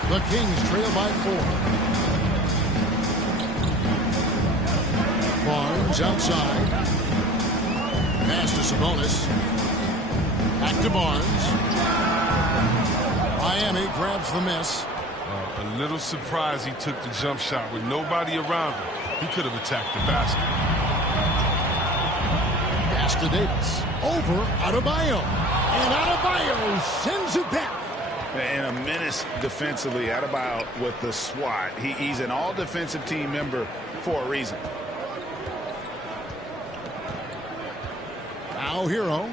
The Kings trail by 4. Barnes outside. Pass to Sabonis. Back to Barnes. Miami grabs the miss. A little surprised he took the jump shot with nobody around him. He could have attacked the basket. Pass to Davis. Over Adebayo. And Adebayo sends it back. And a menace defensively. Adebayo with the swat. He's an all-defensive team member for a reason. Now Hero.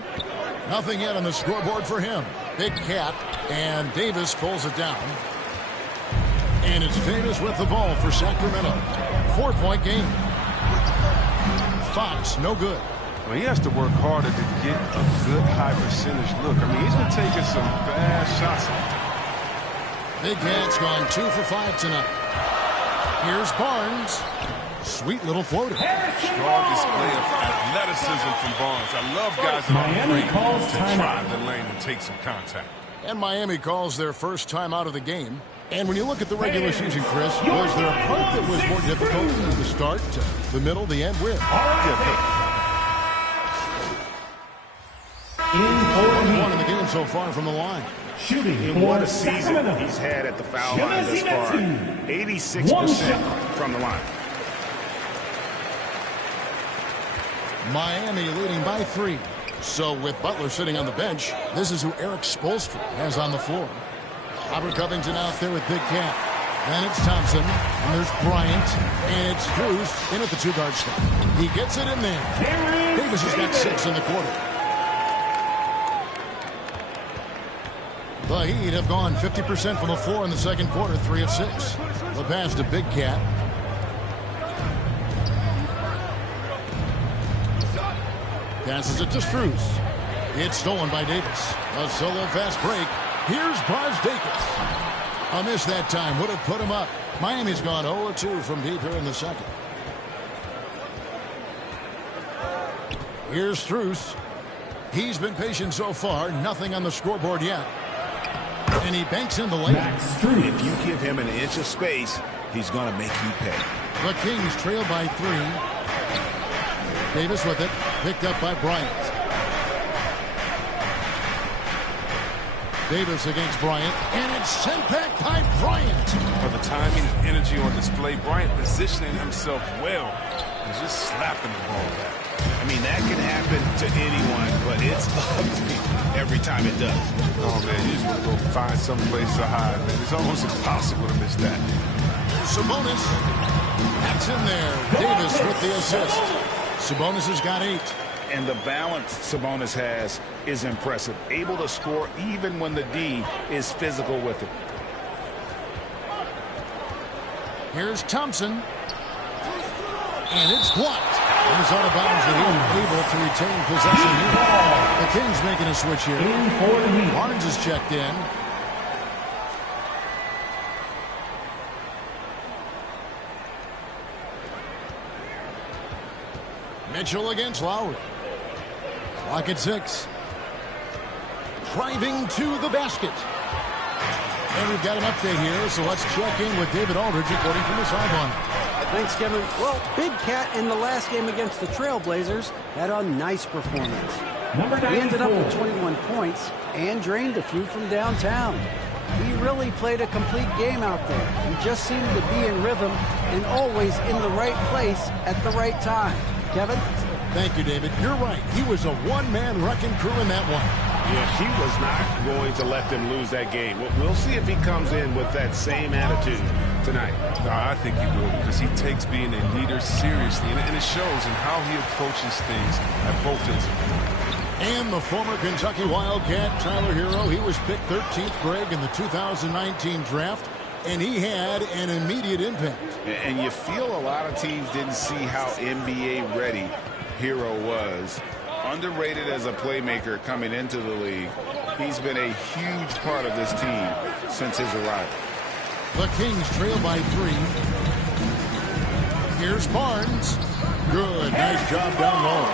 Nothing yet on the scoreboard for him. Big Cat. And Davis pulls it down. And it's Davis with the ball for Sacramento. 4-point game. Fox, no good. Well, he has to work harder to get a good high percentage look. I mean, he's been taking some bad shots. Big Cat's gone 2 for 5 tonight. Here's Barnes. Sweet little floater. Strong display of athleticism from Barnes. I love guys that are afraid to drive the lane and take some contact. And Miami calls their first time out of the game. And when you look at the regular season, Chris, was there a part that was more difficult from the start to the middle, the end? Where? One in the game so far from the line. And what a season he's had at the foul line thus far. 86% from the line. Miami leading by 3. So with Butler sitting on the bench, this is who Eric Spoelstra has on the floor. Robert Covington out there with Big Cat. Then it's Thompson, and there's Bryant, and it's Cruz in at the 2-guard spot. He gets it in there. Davis has got 6 in the quarter. The Heat have gone 50% from the floor in the second quarter, 3 of 6. The pass to Big Cat. Passes it to Strus. It's stolen by Davis. A solo fast break. Here's Brazdeikis. A miss that time would have put him up. Miami's gone 0-2 from deep here in the second. Here's Strus. He's been patient so far. Nothing on the scoreboard yet. And he banks in the lane. If you give him an inch of space, he's going to make you pay. The Kings trail by 3. Davis with it. Picked up by Bryant. Davis against Bryant. And it's sent back by Bryant. For the timing and energy on display, Bryant positioning himself well and just slapping the ball back. I mean, that can happen to anyone, but it's ugly every time it does. Oh, man, you just want to go find some place to hide, man. It's almost impossible to miss that. Sabonis. That's in there. Davis with the assist. Sabonis has got 8. And the balance Sabonis has is impressive. Able to score even when the D is physical with it. Here's Thompson. And it's blocked. It was out of bounds. The Heat able to retain possession here. The Kings making a switch here. Barnes is checked in. Mitchell against Lowry. Clock at 6. Driving to the basket. And we've got an update here, so let's check in with David Aldridge reporting from the sideline. Thanks, Kevin. Well, Big Cat in the last game against the Trailblazers had a nice performance. He ended up with 21 points and drained a few from downtown. He really played a complete game out there. He just seemed to be in rhythm and always in the right place at the right time. Kevin? Thank you, David. You're right. He was a one-man wrecking crew in that one. Yeah, he was not going to let them lose that game. We'll see if he comes in with that same attitude tonight. No, I think he will, because he takes being a leader seriously, and it shows in how he approaches things at both ends. And the former Kentucky Wildcat, Tyler Hero, he was picked 13th, Greg, in the 2019 draft, and he had an immediate impact. And you feel a lot of teams didn't see how NBA ready Hero was. Underrated as a playmaker coming into the league. He's been a huge part of this team since his arrival. The Kings trail by 3. Here's Barnes. Good. Nice job down low.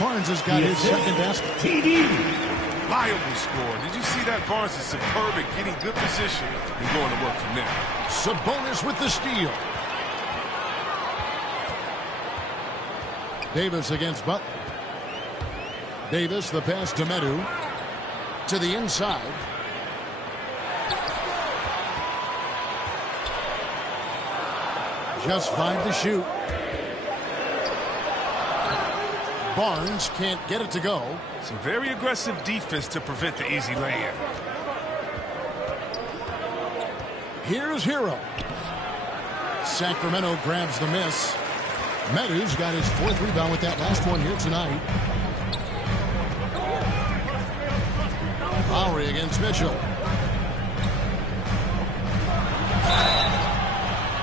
Barnes has got his second basket. Liable score. Did you see that? Barnes is superb at getting good position and going to work from there. Sabonis with the steal. Davis against Butler. Davis, the pass to Medu. To the inside. Just 5 to shoot. Barnes can't get it to go. Some very aggressive defense to prevent the easy lay-in. Here's Hero. Sacramento grabs the miss. Medu's got his 4th rebound with that last one here tonight. Lowry against Mitchell.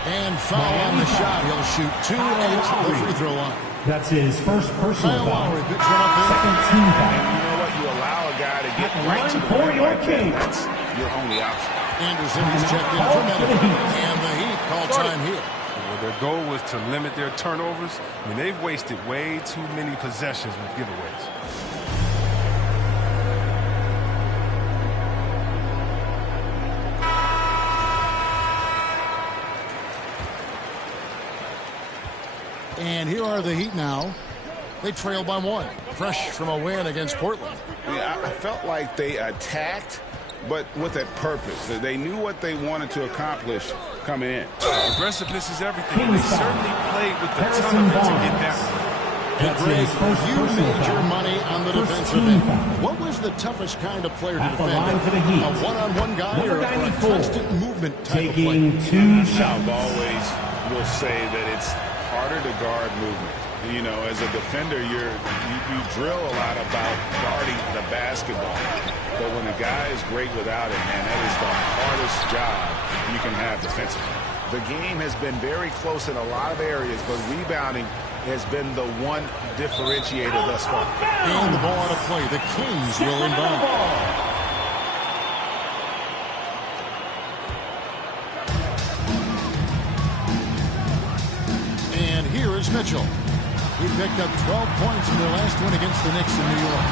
And foul on the shot. He'll shoot 2 at the free throw line. That's his first personal foul. Lowry picks one up there. Second team foul. And you know what? You allow a guy to get right to the for rim your like Kings. that. That's your only option. Anderson is checked in for Medu. And the Heat call time here. Well, their goal was to limit their turnovers. I mean, they've wasted way too many possessions with giveaways. And here are the Heat now. They trail by 1. Fresh from a win against Portland. Yeah, I felt like they attacked, but with a purpose. They knew what they wanted to accomplish coming in. Aggressiveness is everything. They certainly played with a ton of it to get that. And Greg, you made your money on the defensive end. What was the toughest kind of player to defend? A one-on-one guy or a constant movement type of player? Taking 2 shots. I've always will say that it's harder to guard movement. You know, as a defender, you drill a lot about guarding the basketball. But when a guy is great without it, man, that is the hardest job you can have defensively. The game has been very close in a lot of areas, but rebounding has been the one differentiator thus far. And the ball out of play. The Kings will inbound. And here is Mitchell. He picked up 12 points in their last win against the Knicks in New York.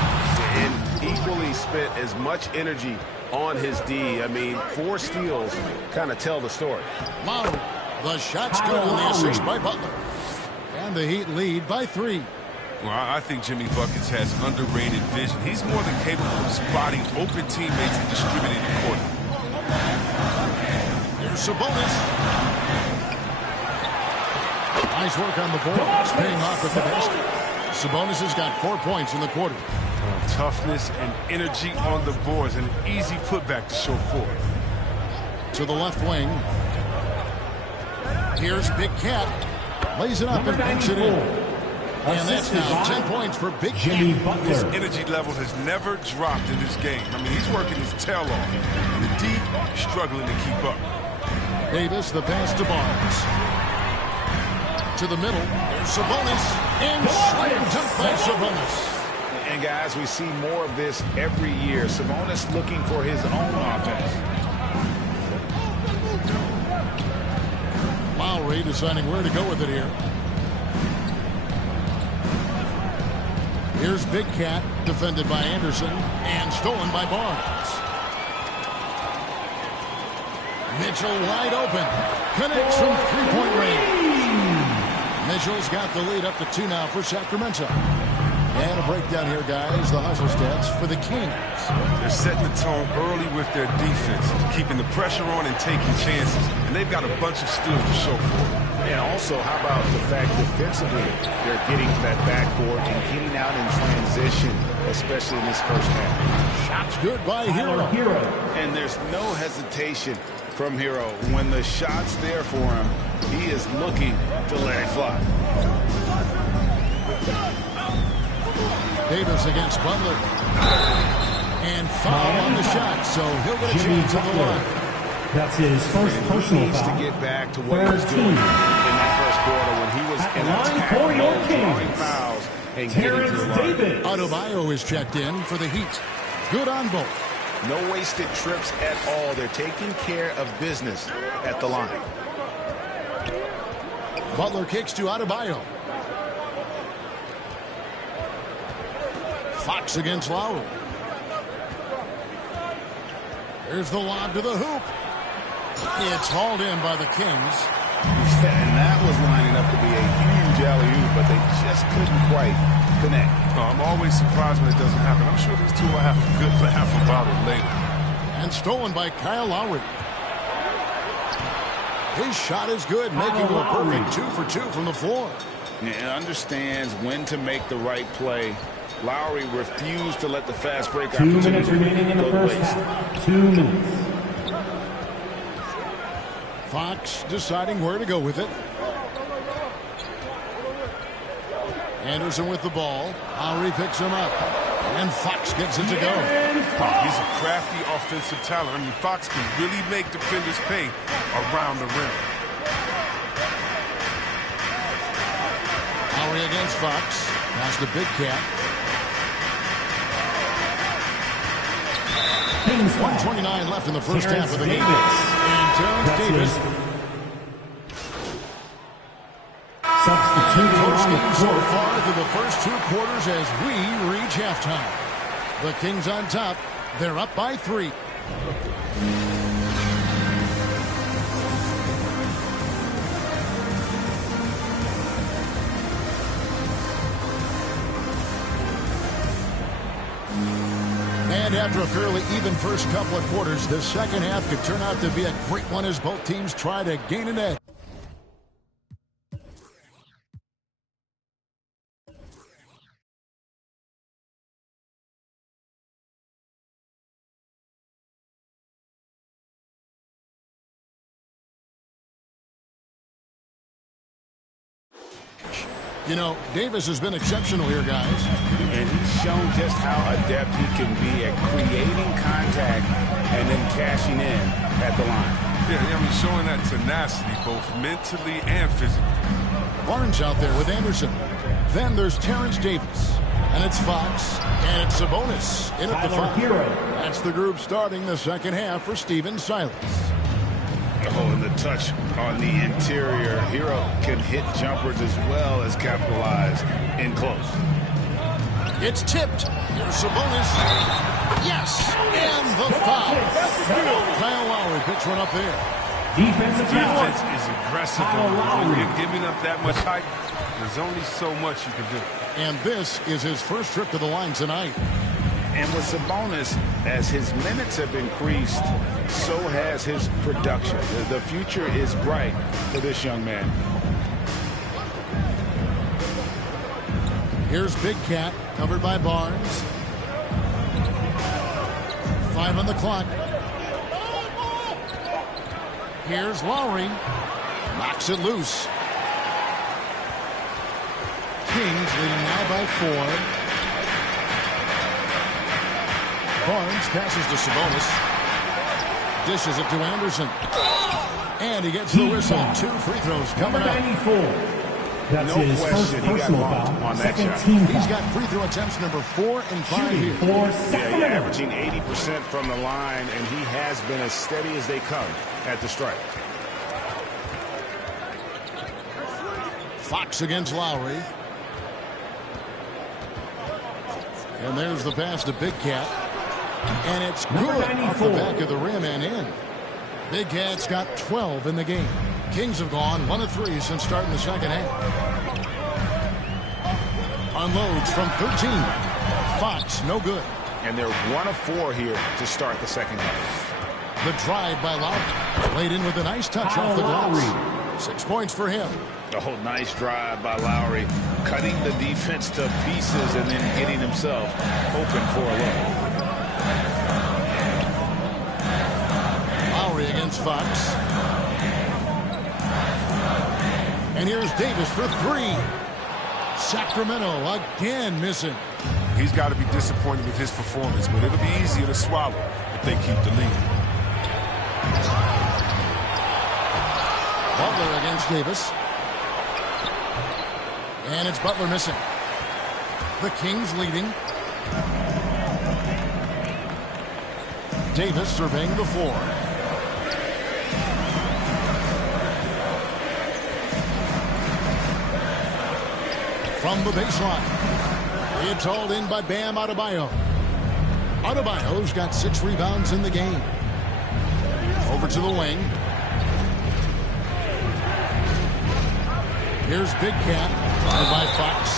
And equally spent as much energy on his D. I mean, 4 steals kind of tell the story. Lowry, the shot's good on the assist by Butler. And the Heat lead by 3. Well, I think Jimmy Buckets has underrated vision. He's more than capable of spotting open teammates and distributing the court. Here's Sabonis. Nice work on the boards, paying off at the basket. Sabonis has got 4 points in the quarter. Toughness and energy on the boards, and an easy putback to show for it. To the left wing. Here's Big Cat. Lays it up and banks it in. And that's now 10 points for Big Cat. His energy level has never dropped in this game. I mean, he's working his tail off. The D struggling to keep up. Davis, the pass to Barnes. To the middle. There's Sabonis. And slam dunk by Sabonis. And guys, we see more of this every year. Sabonis looking for his own offense. Lowry deciding where to go with it here. Here's Big Cat, defended by Anderson, and stolen by Barnes. Mitchell wide open. Connects from three-point range. Mitchell's got the lead up to 2 now for Sacramento. And a breakdown here, guys. The hustle stats for the Kings. They're setting the tone early with their defense, keeping the pressure on and taking chances. And they've got a bunch of steals to show for it. And also, how about the fact defensively, they're getting that backboard and getting out in transition, especially in this first half. Shots good by Hero. And there's no hesitation from Hero. When the shot's there for him, he is looking to let it fly. Davis against Butler. And foul on the shot, so he'll get a chance at the line. That's his first personal He needs foul. to get back to what he was doing in that first quarter when he was in attack mode, drawing fouls and getting to the line. Adebayo is checked in for the Heat. Good on both. No wasted trips at all. They're taking care of business at the line. Butler kicks to Adebayo. Fox against Lowry. Here's the lob to the hoop. It's hauled in by the Kings. And that was lining up to be a huge alley-oop, but they just couldn't quite connect. I'm always surprised when it doesn't happen. I'm sure these two will have a good laugh about it later. And stolen by Kyle Lowry. His shot is good, making it a perfect 2 for 2 from the floor. Yeah, understands when to make the right play. Lowry refused to let the fast break 2 minutes remaining in the first half. 2 minutes. Fox deciding where to go with it. Anderson with the ball. Lowry picks him up. And Fox gets it to go. He's a crafty offensive talent. I mean, Fox can really make defenders pay around the rim. Lowry against Fox. That's the Big Cat. 1:29 left in the first half of the game. And Terrence Davis close game so far through the first 2 quarters as we reach halftime. The Kings on top. They're up by 3. And after a fairly even first couple of quarters, the second half could turn out to be a great one as both teams try to gain an edge. You know, Davis has been exceptional here, guys. And he's shown just how adept he can be at creating contact and then cashing in at the line. Yeah, I mean, showing that tenacity both mentally and physically. Barnes out there with Anderson. Then there's Terrence Davis. And it's Fox. And it's Sabonis in at the front. That's the group starting the second half for Stephen Silas. Oh, and the touch on the interior. Hero can hit jumpers as well as capitalize in close. It's tipped. Here's Sabonis. Yes! And the foul. Kyle Lowry picks one up there. Defense is aggressive. When you're giving up that much height, there's only so much you can do. And this is his first trip to the line tonight. And with Sabonis, as his minutes have increased, so has his production. The future is bright for this young man. Here's Big Cat, covered by Barnes. 5 on the clock. Here's Lowry. Knocks it loose. Kings leading now by 4. Barnes passes to Sabonis. Dishes it to Anderson. And he gets the whistle. 2 free throws coming up. 94. That's no his first personal foul. On that shot. He's got free throw attempts number 4 and 5 here. Yeah, averaging 80% from the line, and he has been as steady as they come at the stripe. Fox against Lowry. And there's the pass to Big Cat. And it's good off the back of the rim and in. Big Cat's got 12 in the game. Kings have gone 1 of 3 since starting the second half. Unloads from 13. Fox, no good. And they're 1 of 4 here to start the second half. The drive by Lowry. Played in with a nice touch off the glass. 6 points for him. Oh, nice drive by Lowry. Cutting the defense to pieces and then getting himself open for a look. Lowry against Fox. And here's Davis for 3. Sacramento again missing. He's got to be disappointed with his performance, but it'll be easier to swallow if they keep the lead. Butler against Davis. And it's Butler missing. The Kings leading. Davis surveying the floor. From the baseline. It's hauled in by Bam Adebayo. Adebayo's got 6 rebounds in the game. Over to the wing. Here's Big Cat, followed by Fox.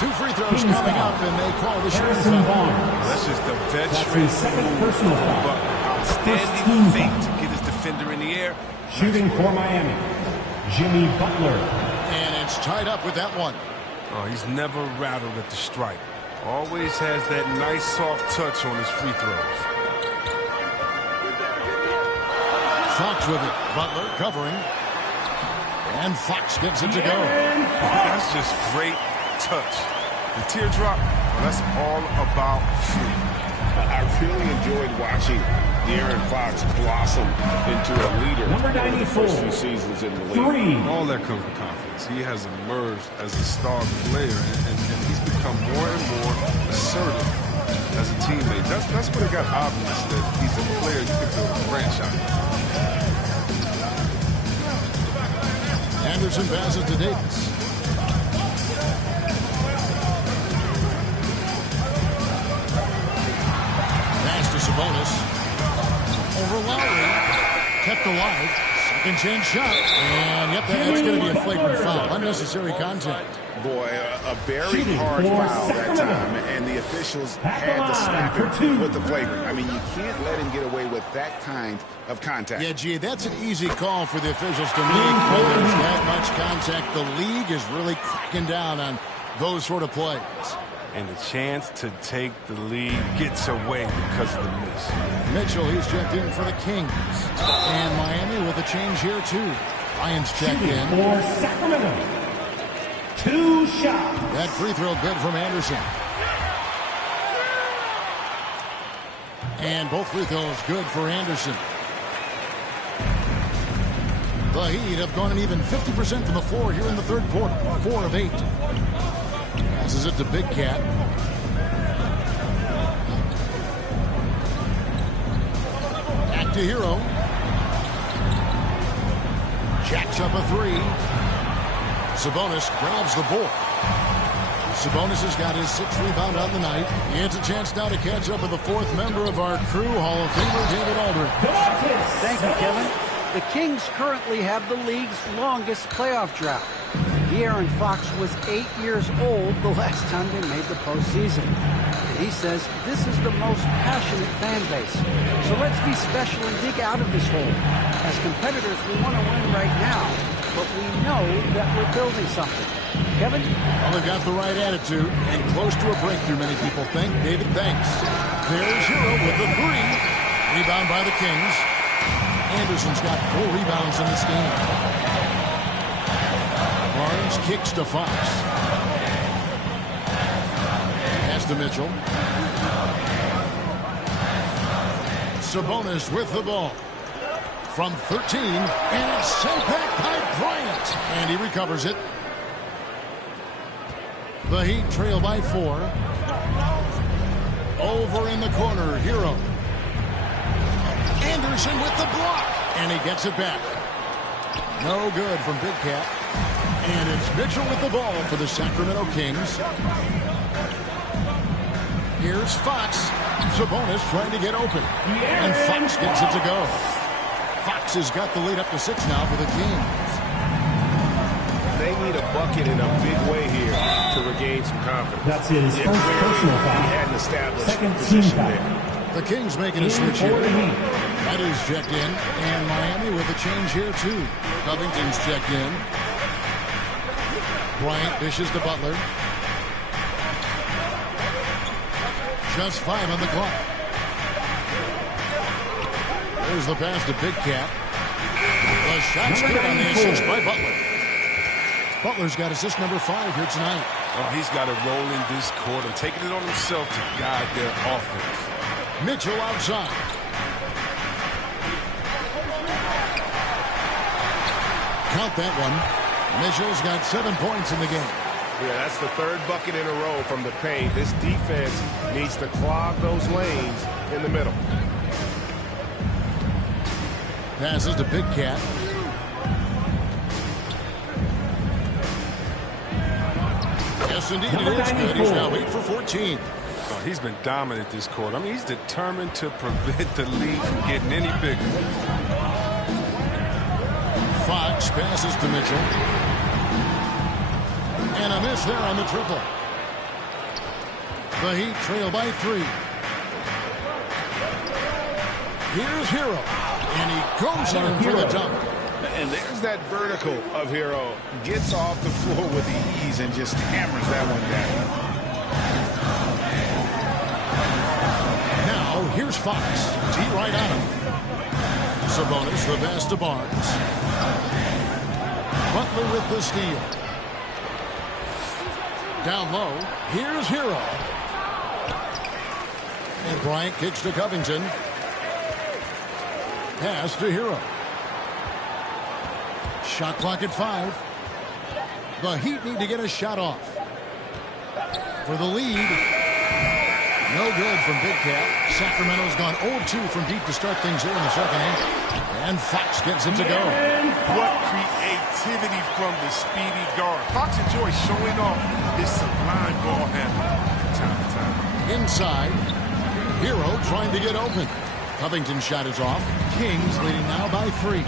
2 free throws coming up, and they call the shooting foul. That's just a veteran. That's his second personal foul. But outstanding feat to get his defender in the air. Shooting for Miami, Jimmy Butler. And it's tied up with that one. Oh, he's never rattled at the stripe. Always has that nice soft touch on his free throws. Fox with it. Butler covering. And Fox gets it to go. That's just great touch. The teardrop, well, that's all about free. I really enjoyed watching De'Aaron Fox blossom into a leader. Number 94. The first few seasons in the league. All that comes with confidence. He has emerged as a star player, and he's become more and more assertive as a teammate. That's what it got obvious that he's a player you can build a franchise. Anderson passes to Davis. kept alive. Second chance shot. And, yep, that's going to be a flagrant foul. Unnecessary contact. Boy, a very hard foul that time, and the officials had to snap him with the flagrant. I mean, you can't let him get away with that kind of contact. Yeah, gee, that's an easy call for the officials to make when there's that much contact. The league is really cracking down on those sort of plays. And the chance to take the lead gets away because of the miss. Mitchell, he's checked in for the Kings. And Miami with a change here, too. Lions checked in. For Sacramento. 2 shots. That free throw good from Anderson. And both free throws good for Anderson. The Heat have gone an even 50% from the floor here in the third quarter. 4 of 8. Passes it to Big Cat. Back to Hero. Jacks up a 3. Sabonis grabs the ball. Sabonis has got his 6th rebound on the night. He has a chance now to catch up with the 4th member of our crew, Hall of Famer David Aldridge. Thank you, Kevin. The Kings currently have the league's longest playoff drought. De'Aaron Fox was 8 years old the last time they made the postseason. And he says this is the most passionate fan base. So let's be special and dig out of this hole. As competitors, we want to win right now, but we know that we're building something. Kevin? Well, they've got the right attitude and close to a breakthrough, many people think. David, thanks. There's Hero with the 3. Rebound by the Kings. Anderson's got 4 rebounds in this game. Barnes kicks to Fox. Pass to Mitchell. Sabonis with the ball. From 13, and it's sent back by Bryant. And he recovers it. The Heat trail by 4. Over in the corner, Hero. Anderson with the block. And he gets it back. No good from Big Cat. And it's Mitchell with the ball for the Sacramento Kings. Here's Fox. Sabonis trying to get open. And Fox gets it to go. Fox has got the lead up to 6 now for the Kings. They need a bucket in a big way here to regain some confidence. That's his first personal foul. He hadn't established Second position team foul. there. The Kings making a switch here. That is checked in. And Miami with a change here, too. Covington's checked in. Bryant dishes to Butler. Just 5 on the clock. There's the pass to Big Cat. The shot's good on the assist by Butler. Butler's got assist number 5 here tonight. Oh, he's got to roll in this court and taking it on himself to guide their offense. Mitchell outside. Count that one. Mitchell's got 7 points in the game. Yeah, that's the 3rd bucket in a row from the paint. This defense needs to clog those lanes in the middle. Passes to Big Cat. Yes, indeed, it is good. He's now 8 for 14. Oh, he's been dominant this quarter. I mean, he's determined to prevent the lead from getting any bigger. Fox passes to Mitchell. And a miss there on the triple. The Heat trail by 3. Here's Hero. And he goes in for the dunk. And there's that vertical of Hero. Gets off the floor with ease and just hammers that one down. Now, here's Fox. T right on him. Sabonis, the pass to Barnes. Butler with the steal. Down low, here's Hero. And Bryant kicks to Covington. Pass to Hero. Shot clock at 5. The Heat need to get a shot off. For the lead. No good from Big Cat. Sacramento's gone 0-2 from deep to start things here in the second half. And Fox gets it to go. What creativity from the speedy guard. Fox enjoys showing off his sublime ball handling from time to time. Inside. Hero trying to get open. Covington's shot is off. Kings leading now by 3.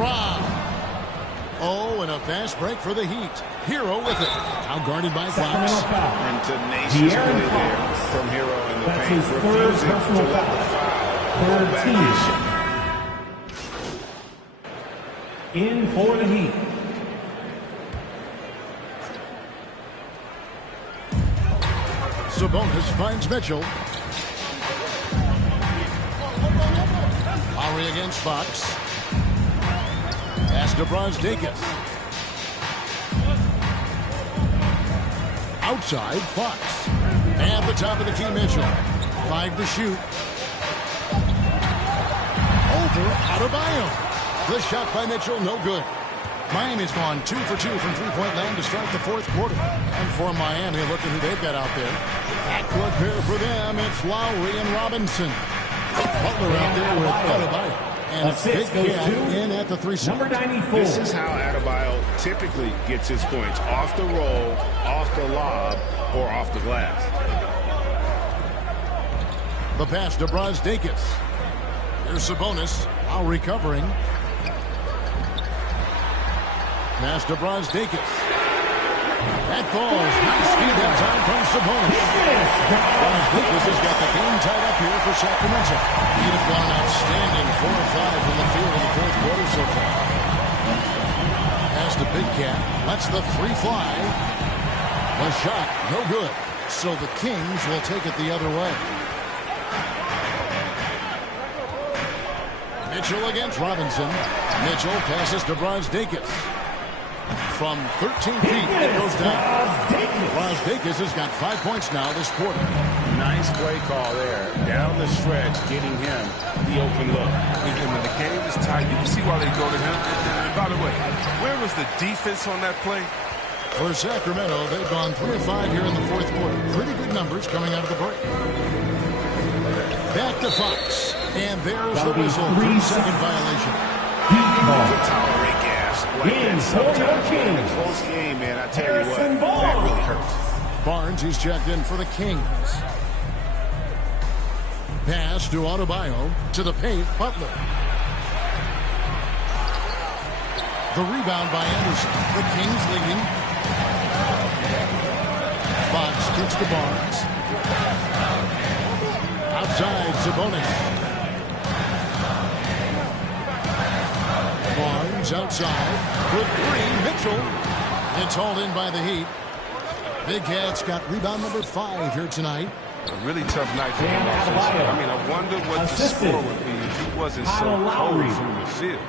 Rob. Oh, and a fast break for the Heat. Hero with it. Now guarded by Fox. And tenacious play there from Hero in the That's paint. his third Refusing to personal let the foul go back in for the Heat. Sabonis finds Mitchell. Lowry against Fox. Pass to Brosdakis. Outside, Fox. At the top of the key, Mitchell. 5 to shoot. Over Adebayo. The shot by Mitchell, no good. Miami's gone 2 for 2 from three-point land to start the fourth quarter. And for Miami, look at who they've got out there. Backcourt pair for them, it's Lowry and Robinson. Butler out there with Adebayo. And it's Big Cat in at the 3 spot. Number 94. This is how Adebayo typically gets his points. Off the roll, off the lob, or off the glass. The pass to Brosdakis. Here's Sabonis. Lowry covering. Pass to Brosdakis. That falls. Nice speed that time from Sabonis. Brosdakis has got the game tied up here for Sacramento. He'd have gone an outstanding 4 of 5 from the field in the fourth quarter so far. Pass to Big Cat. Lets the 3 fly. The shot, no good. So the Kings will take it the other way. Mitchell against Robinson. Mitchell passes to Brosdakis. From 13 feet, it goes down. Brosdakis has got 5 points now this quarter. Nice play call there. Down the stretch, getting him the open look. And when the game is tight, you can see why they go to him. And by the way, where was the defense on that play? For Sacramento, they've gone 3 of 5 here in the fourth quarter. Pretty good numbers coming out of the break. Back to Fox. And there's the whistle. 3-second violation. To tolerate gas like that sometimes in a close game, man. I tell you what, that really hurts. Barnes is checked in for the Kings. Pass to Adebayo. To the paint, Butler. The rebound by Anderson. The Kings leading. Fox kicks to Barnes. Outside, Sabonis. Barnes outside. For 3, Mitchell. It's hauled in by the Heat. Big Cat's got rebound number 5 here tonight. A really tough night for him offensively. I mean, I wonder what the score would be if he wasn't so cold from the field.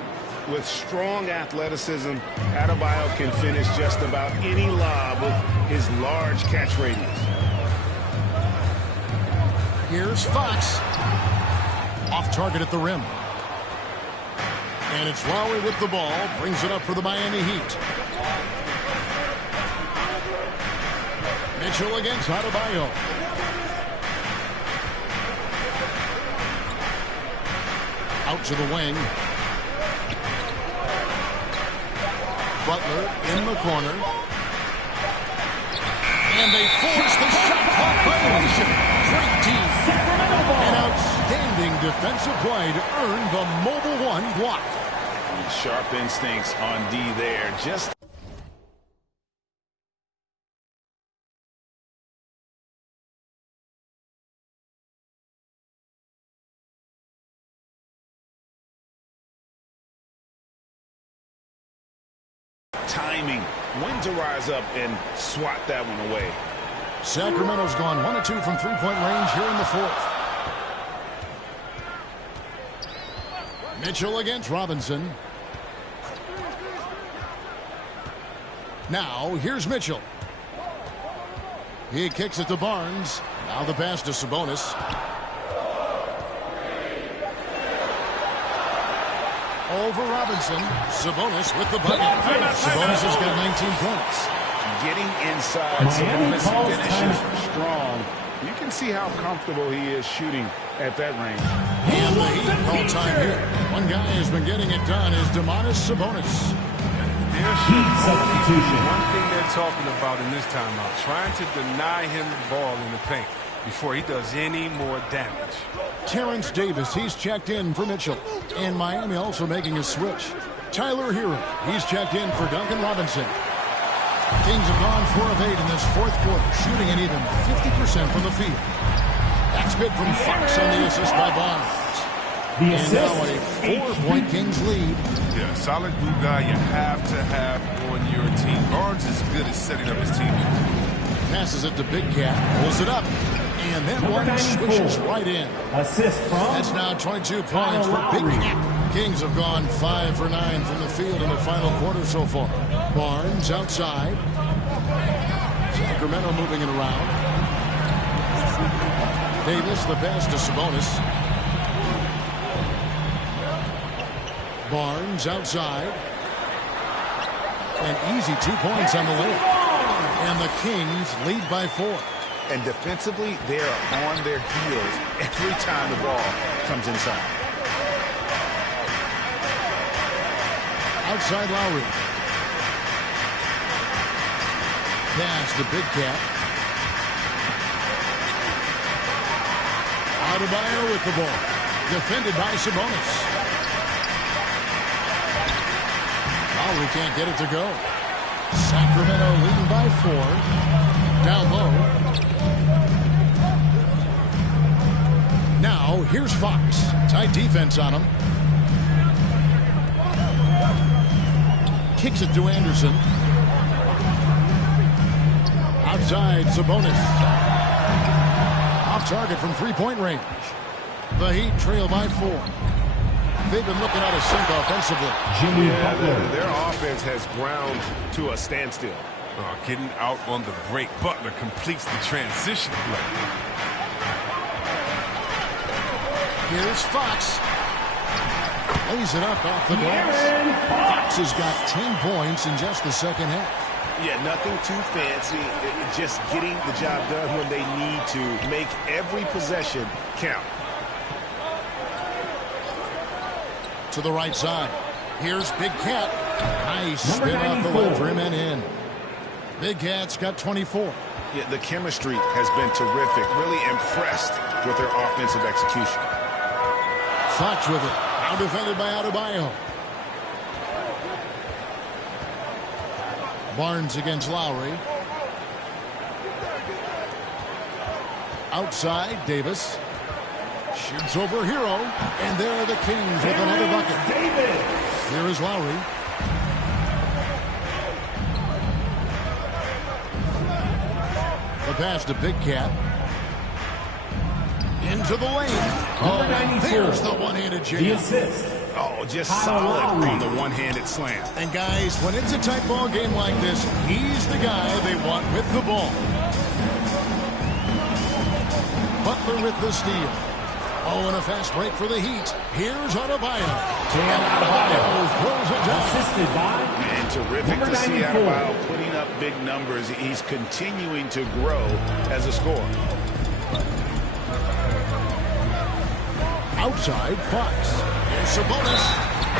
With strong athleticism, Adebayo can finish just about any lob with his large catch radius. Here's Fox. Off target at the rim. And it's Lowry with the ball. Brings it up for the Miami Heat. Mitchell against Adebayo. Out to the wing. Butler in the corner. And they force the shot clock violation. Great team. An outstanding defensive play to earn the mobile 1 block. Sharp instincts on D there. Just timing, when to rise up and swat that one away. Sacramento's gone 1 of 2 from three-point range here in the fourth. Mitchell against Robinson. Now, here's Mitchell. He kicks it to Barnes. Now the pass to Sabonis. Over Robinson. Sabonis with the bucket. Sabonis has got 19 points. Getting inside, Sabonis finishes strong. You can see how comfortable he is shooting at that range. And the Heat call time here. One guy who's been getting it done is Domantas Sabonis. Heat substitution. One thing they're talking about in this timeout, trying to deny him the ball in the paint. before he does any more damage. Terrence Davis, he's checked in for Mitchell. And Miami also making a switch. Tyler Hero, he's checked in for Duncan Robinson. Kings have gone 4 of 8 in this fourth quarter, shooting an even 50% from the field. That's good from Fox on the assist by Barnes. And now a 4-point Kings lead. Yeah, solid glue guy you have to have on your team. Barnes is good at setting up his team. Passes it to Big Cat, pulls it up, and that one swishes right in. Assist from. That's now 22 points for Big Cat. Kings have gone 5 for 9 from the field in the final quarter so far. Barnes outside. Sacramento moving it around. Davis, the pass to Sabonis. Barnes outside. An easy 2 points on the layup. And the Kings lead by 4. And defensively, they are on their heels every time the ball comes inside. Outside Lowry. Pass to Big Cat. Adebayo with the ball. Defended by Sabonis. Lowry can't get it to go. Sacramento leading by 4. Down low. Now, here's Fox. Tight defense on him. Kicks it to Anderson. Outside, Sabonis. Off target from three-point range. The Heat trail by 4. They've been looking out of sync offensively. Their offense has ground to a standstill. Getting out on the break. Butler completes the transition play. Here's Fox. Lays it up off the glass. Fox has got 10 points in just the second half. Yeah, nothing too fancy. Just getting the job done when they need to. Make every possession count. To the right side. Here's Big Cat. Nice spin off the left rim and in. Big Cat's got 24. Yeah, the chemistry has been terrific. Really impressed with their offensive execution. Fox with it. Now defended by Adebayo. Barnes against Lowry. Outside, Davis. Shoots over Hero. And there are the Kings with another bucket. Here is Lowry. The pass to Big Cat. Into the lane. Oh, there's the one-handed jam. Oh, just solid on the one-handed slam. And guys, when it's a tight ball game like this, he's the guy they want with the ball. Butler with the steal. Oh, and a fast break for the Heat. Here's Adebayo. And Adebayo throws it down. Assisted by. And terrific to see Adebayo putting up big numbers. He's continuing to grow as a scorer. Outside, Fox. Here's Sabonis.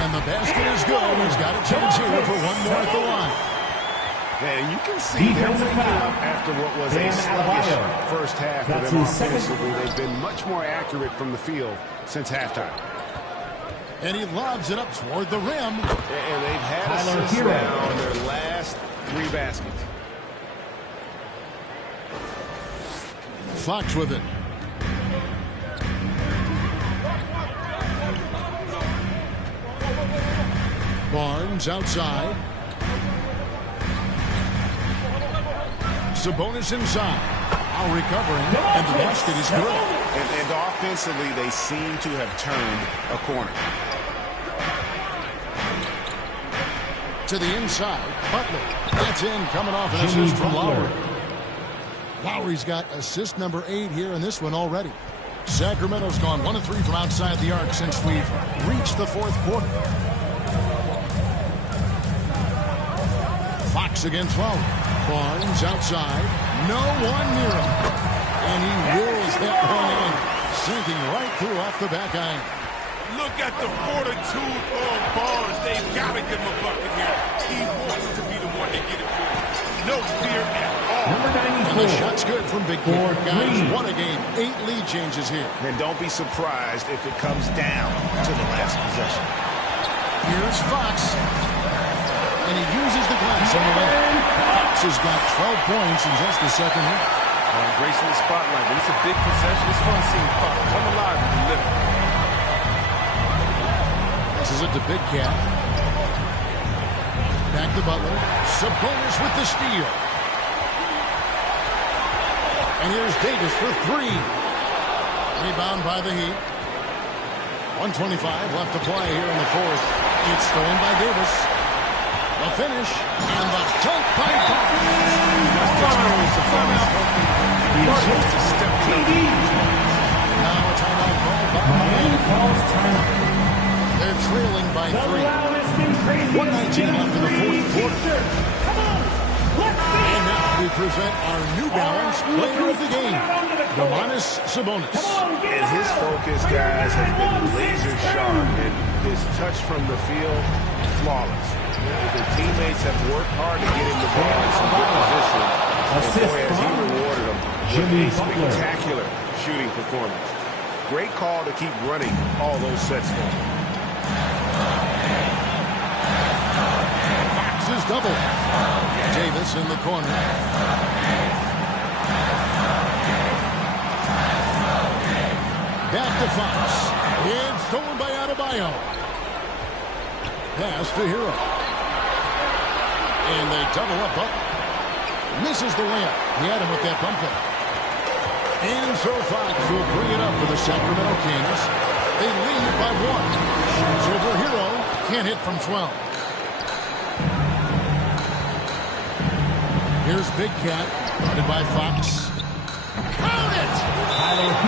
And the basket is good. He's got a chance here for one more at the line. And you can see them picking up after what was a sluggish first half of them offensively. They've been much more accurate from the field since halftime. And he lobs it up toward the rim. And they've had assists now on their last 3 baskets. Fox with it. Barnes outside. Sabonis inside. Now recovering, and the basket is good. And offensively, they seem to have turned a corner. To the inside, Butler. That's in, coming off an assist from Lowry. Lowry's got assist number 8 here in this one already. Sacramento's gone 1 of 3 from outside the arc since we've reached the fourth quarter. Fox against Lowry. Barnes outside. No one near him. And he wills that one in. Sinking right through off the back iron. Look at the fortitude of Barnes. They've got to give him a bucket here. He wants to be the one to get it for him. No fear at all. And the shot's good from Big Cat. Guys, what a game. 8 lead changes here. And don't be surprised if it comes down to the last possession. Here's Fox. And he uses the glass on the way. Fox has got 12 points in just a second here. Gracing the spotlight. When it's a big possession, it's fun seeing Fox come alive and deliver. This is it to Big Cat. Back to Butler. Sabonis with the steal. And here's Davis for 3. Rebound by the Heat. 1:25 left to play here in the fourth. It's stolen by Davis. The finish and the dunk by Fox. Now a timeout called by Miami. They're trailing by 3. 1:19 left in the fourth quarter. And now we present our New Balance player of the game, Sabonis. And his focus, guys, has been laser sharp, and his touch from the field, flawless. The teammates have worked hard to get him the ball in some good position. And boy, has he rewarded them with a spectacular shooting performance. Great call to keep running all those sets for him. Fox is double. Davis in the corner. Back to Fox. It's stolen by Adebayo. Pass to Hero. And they double up Butler. Misses the layup. He had him with that bump fake. And so Fox will bring it up for the Sacramento Kings. They lead by 1. Shoots over Hero. Can't hit from 12. Here's Big Cat. Guarded by Fox. Count it!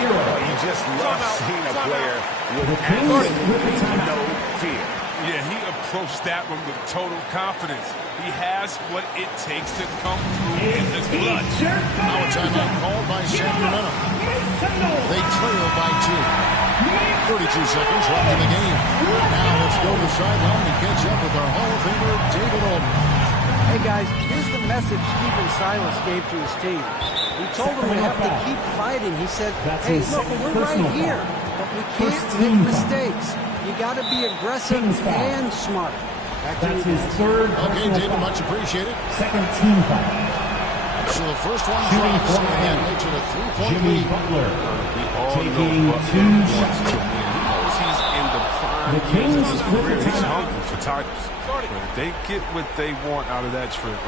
You just love seeing a player with absolutely no fear. Yeah, he approached that one with total confidence. He has what it takes to come through in this clutch. Now a timeout called by Sacramento. They trail by 2. 32 seconds left in the game. Now let's go to the sideline and catch up with our Hall of Famer, David Aldridge. Hey guys, here's the message Stephen Silas gave to his team. He told them we have to keep fighting. He said, hey, look, we're right here, but we can't make mistakes. You got to be aggressive and smart. That's his third. Okay, David, much appreciated. Second team foul. So the first one drops, and that makes it a 3-point lead. Butler taking 2 shots. He's in the prime. The Kings with the He's timeout. hungry for titles. If they get what they want out of that trip,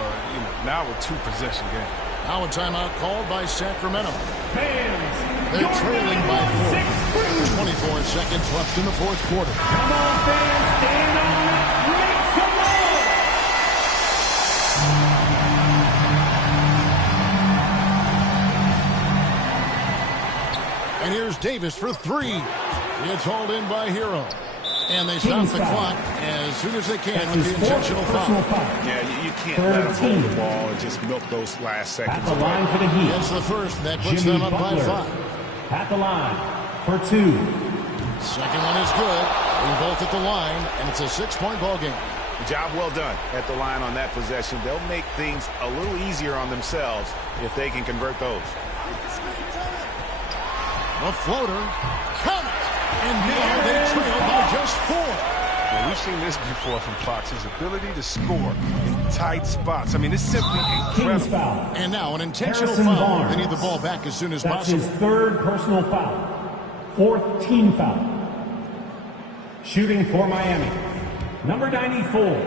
now a 2-possession game. Now a timeout called by Sacramento. Fans, they're trailing by 4. 24 seconds left in the fourth quarter. Come on, fans, stand on it. Make some noise. And here's Davis for 3. It's hauled in by Hero. And they stop the clock as soon as they can with the intentional foul. Yeah, you can't let them hold the ball and just milk those last seconds. At the line for the Heat. That's the first. That puts them up by 5. At the line for 2. Second one is good. They both at the line, and it's a 6-point ball game. Job well done at the line on that possession. They'll make things a little easier on themselves if they can convert those. The floater. Count it. And now they trail by just 4. Well, we've seen this before from Fox. His ability to score in tight spots. I mean, it's simply incredible. Foul. And now an intentional Harrison foul. Barnes. They need the ball back as soon as possible. That's his 3rd personal foul. 4th team foul. Shooting for Miami. Number 94.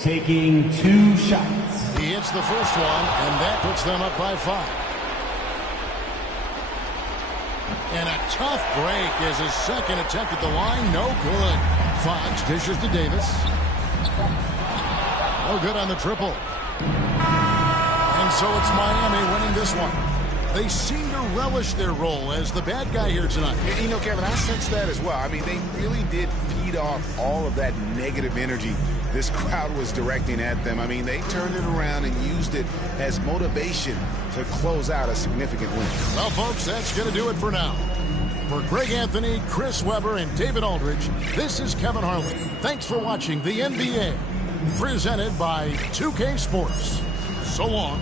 Taking 2 shots. He hits the first one, and that puts them up by 5. And a tough break is his second attempt at the line. No good. Fox dishes to Davis. No good on the triple. And so it's Miami winning this one. They seem to relish their role as the bad guy here tonight. You know, Kevin, I sense that as well. I mean, they really did feed off all of that negative energy this crowd was directing at them. I mean, they turned it around and used it as motivation to close out a significant win. Well, folks, that's going to do it for now. For Greg Anthony, Chris Webber, and David Aldridge, this is Kevin Harlan. Thanks for watching the NBA, presented by 2K Sports. So long.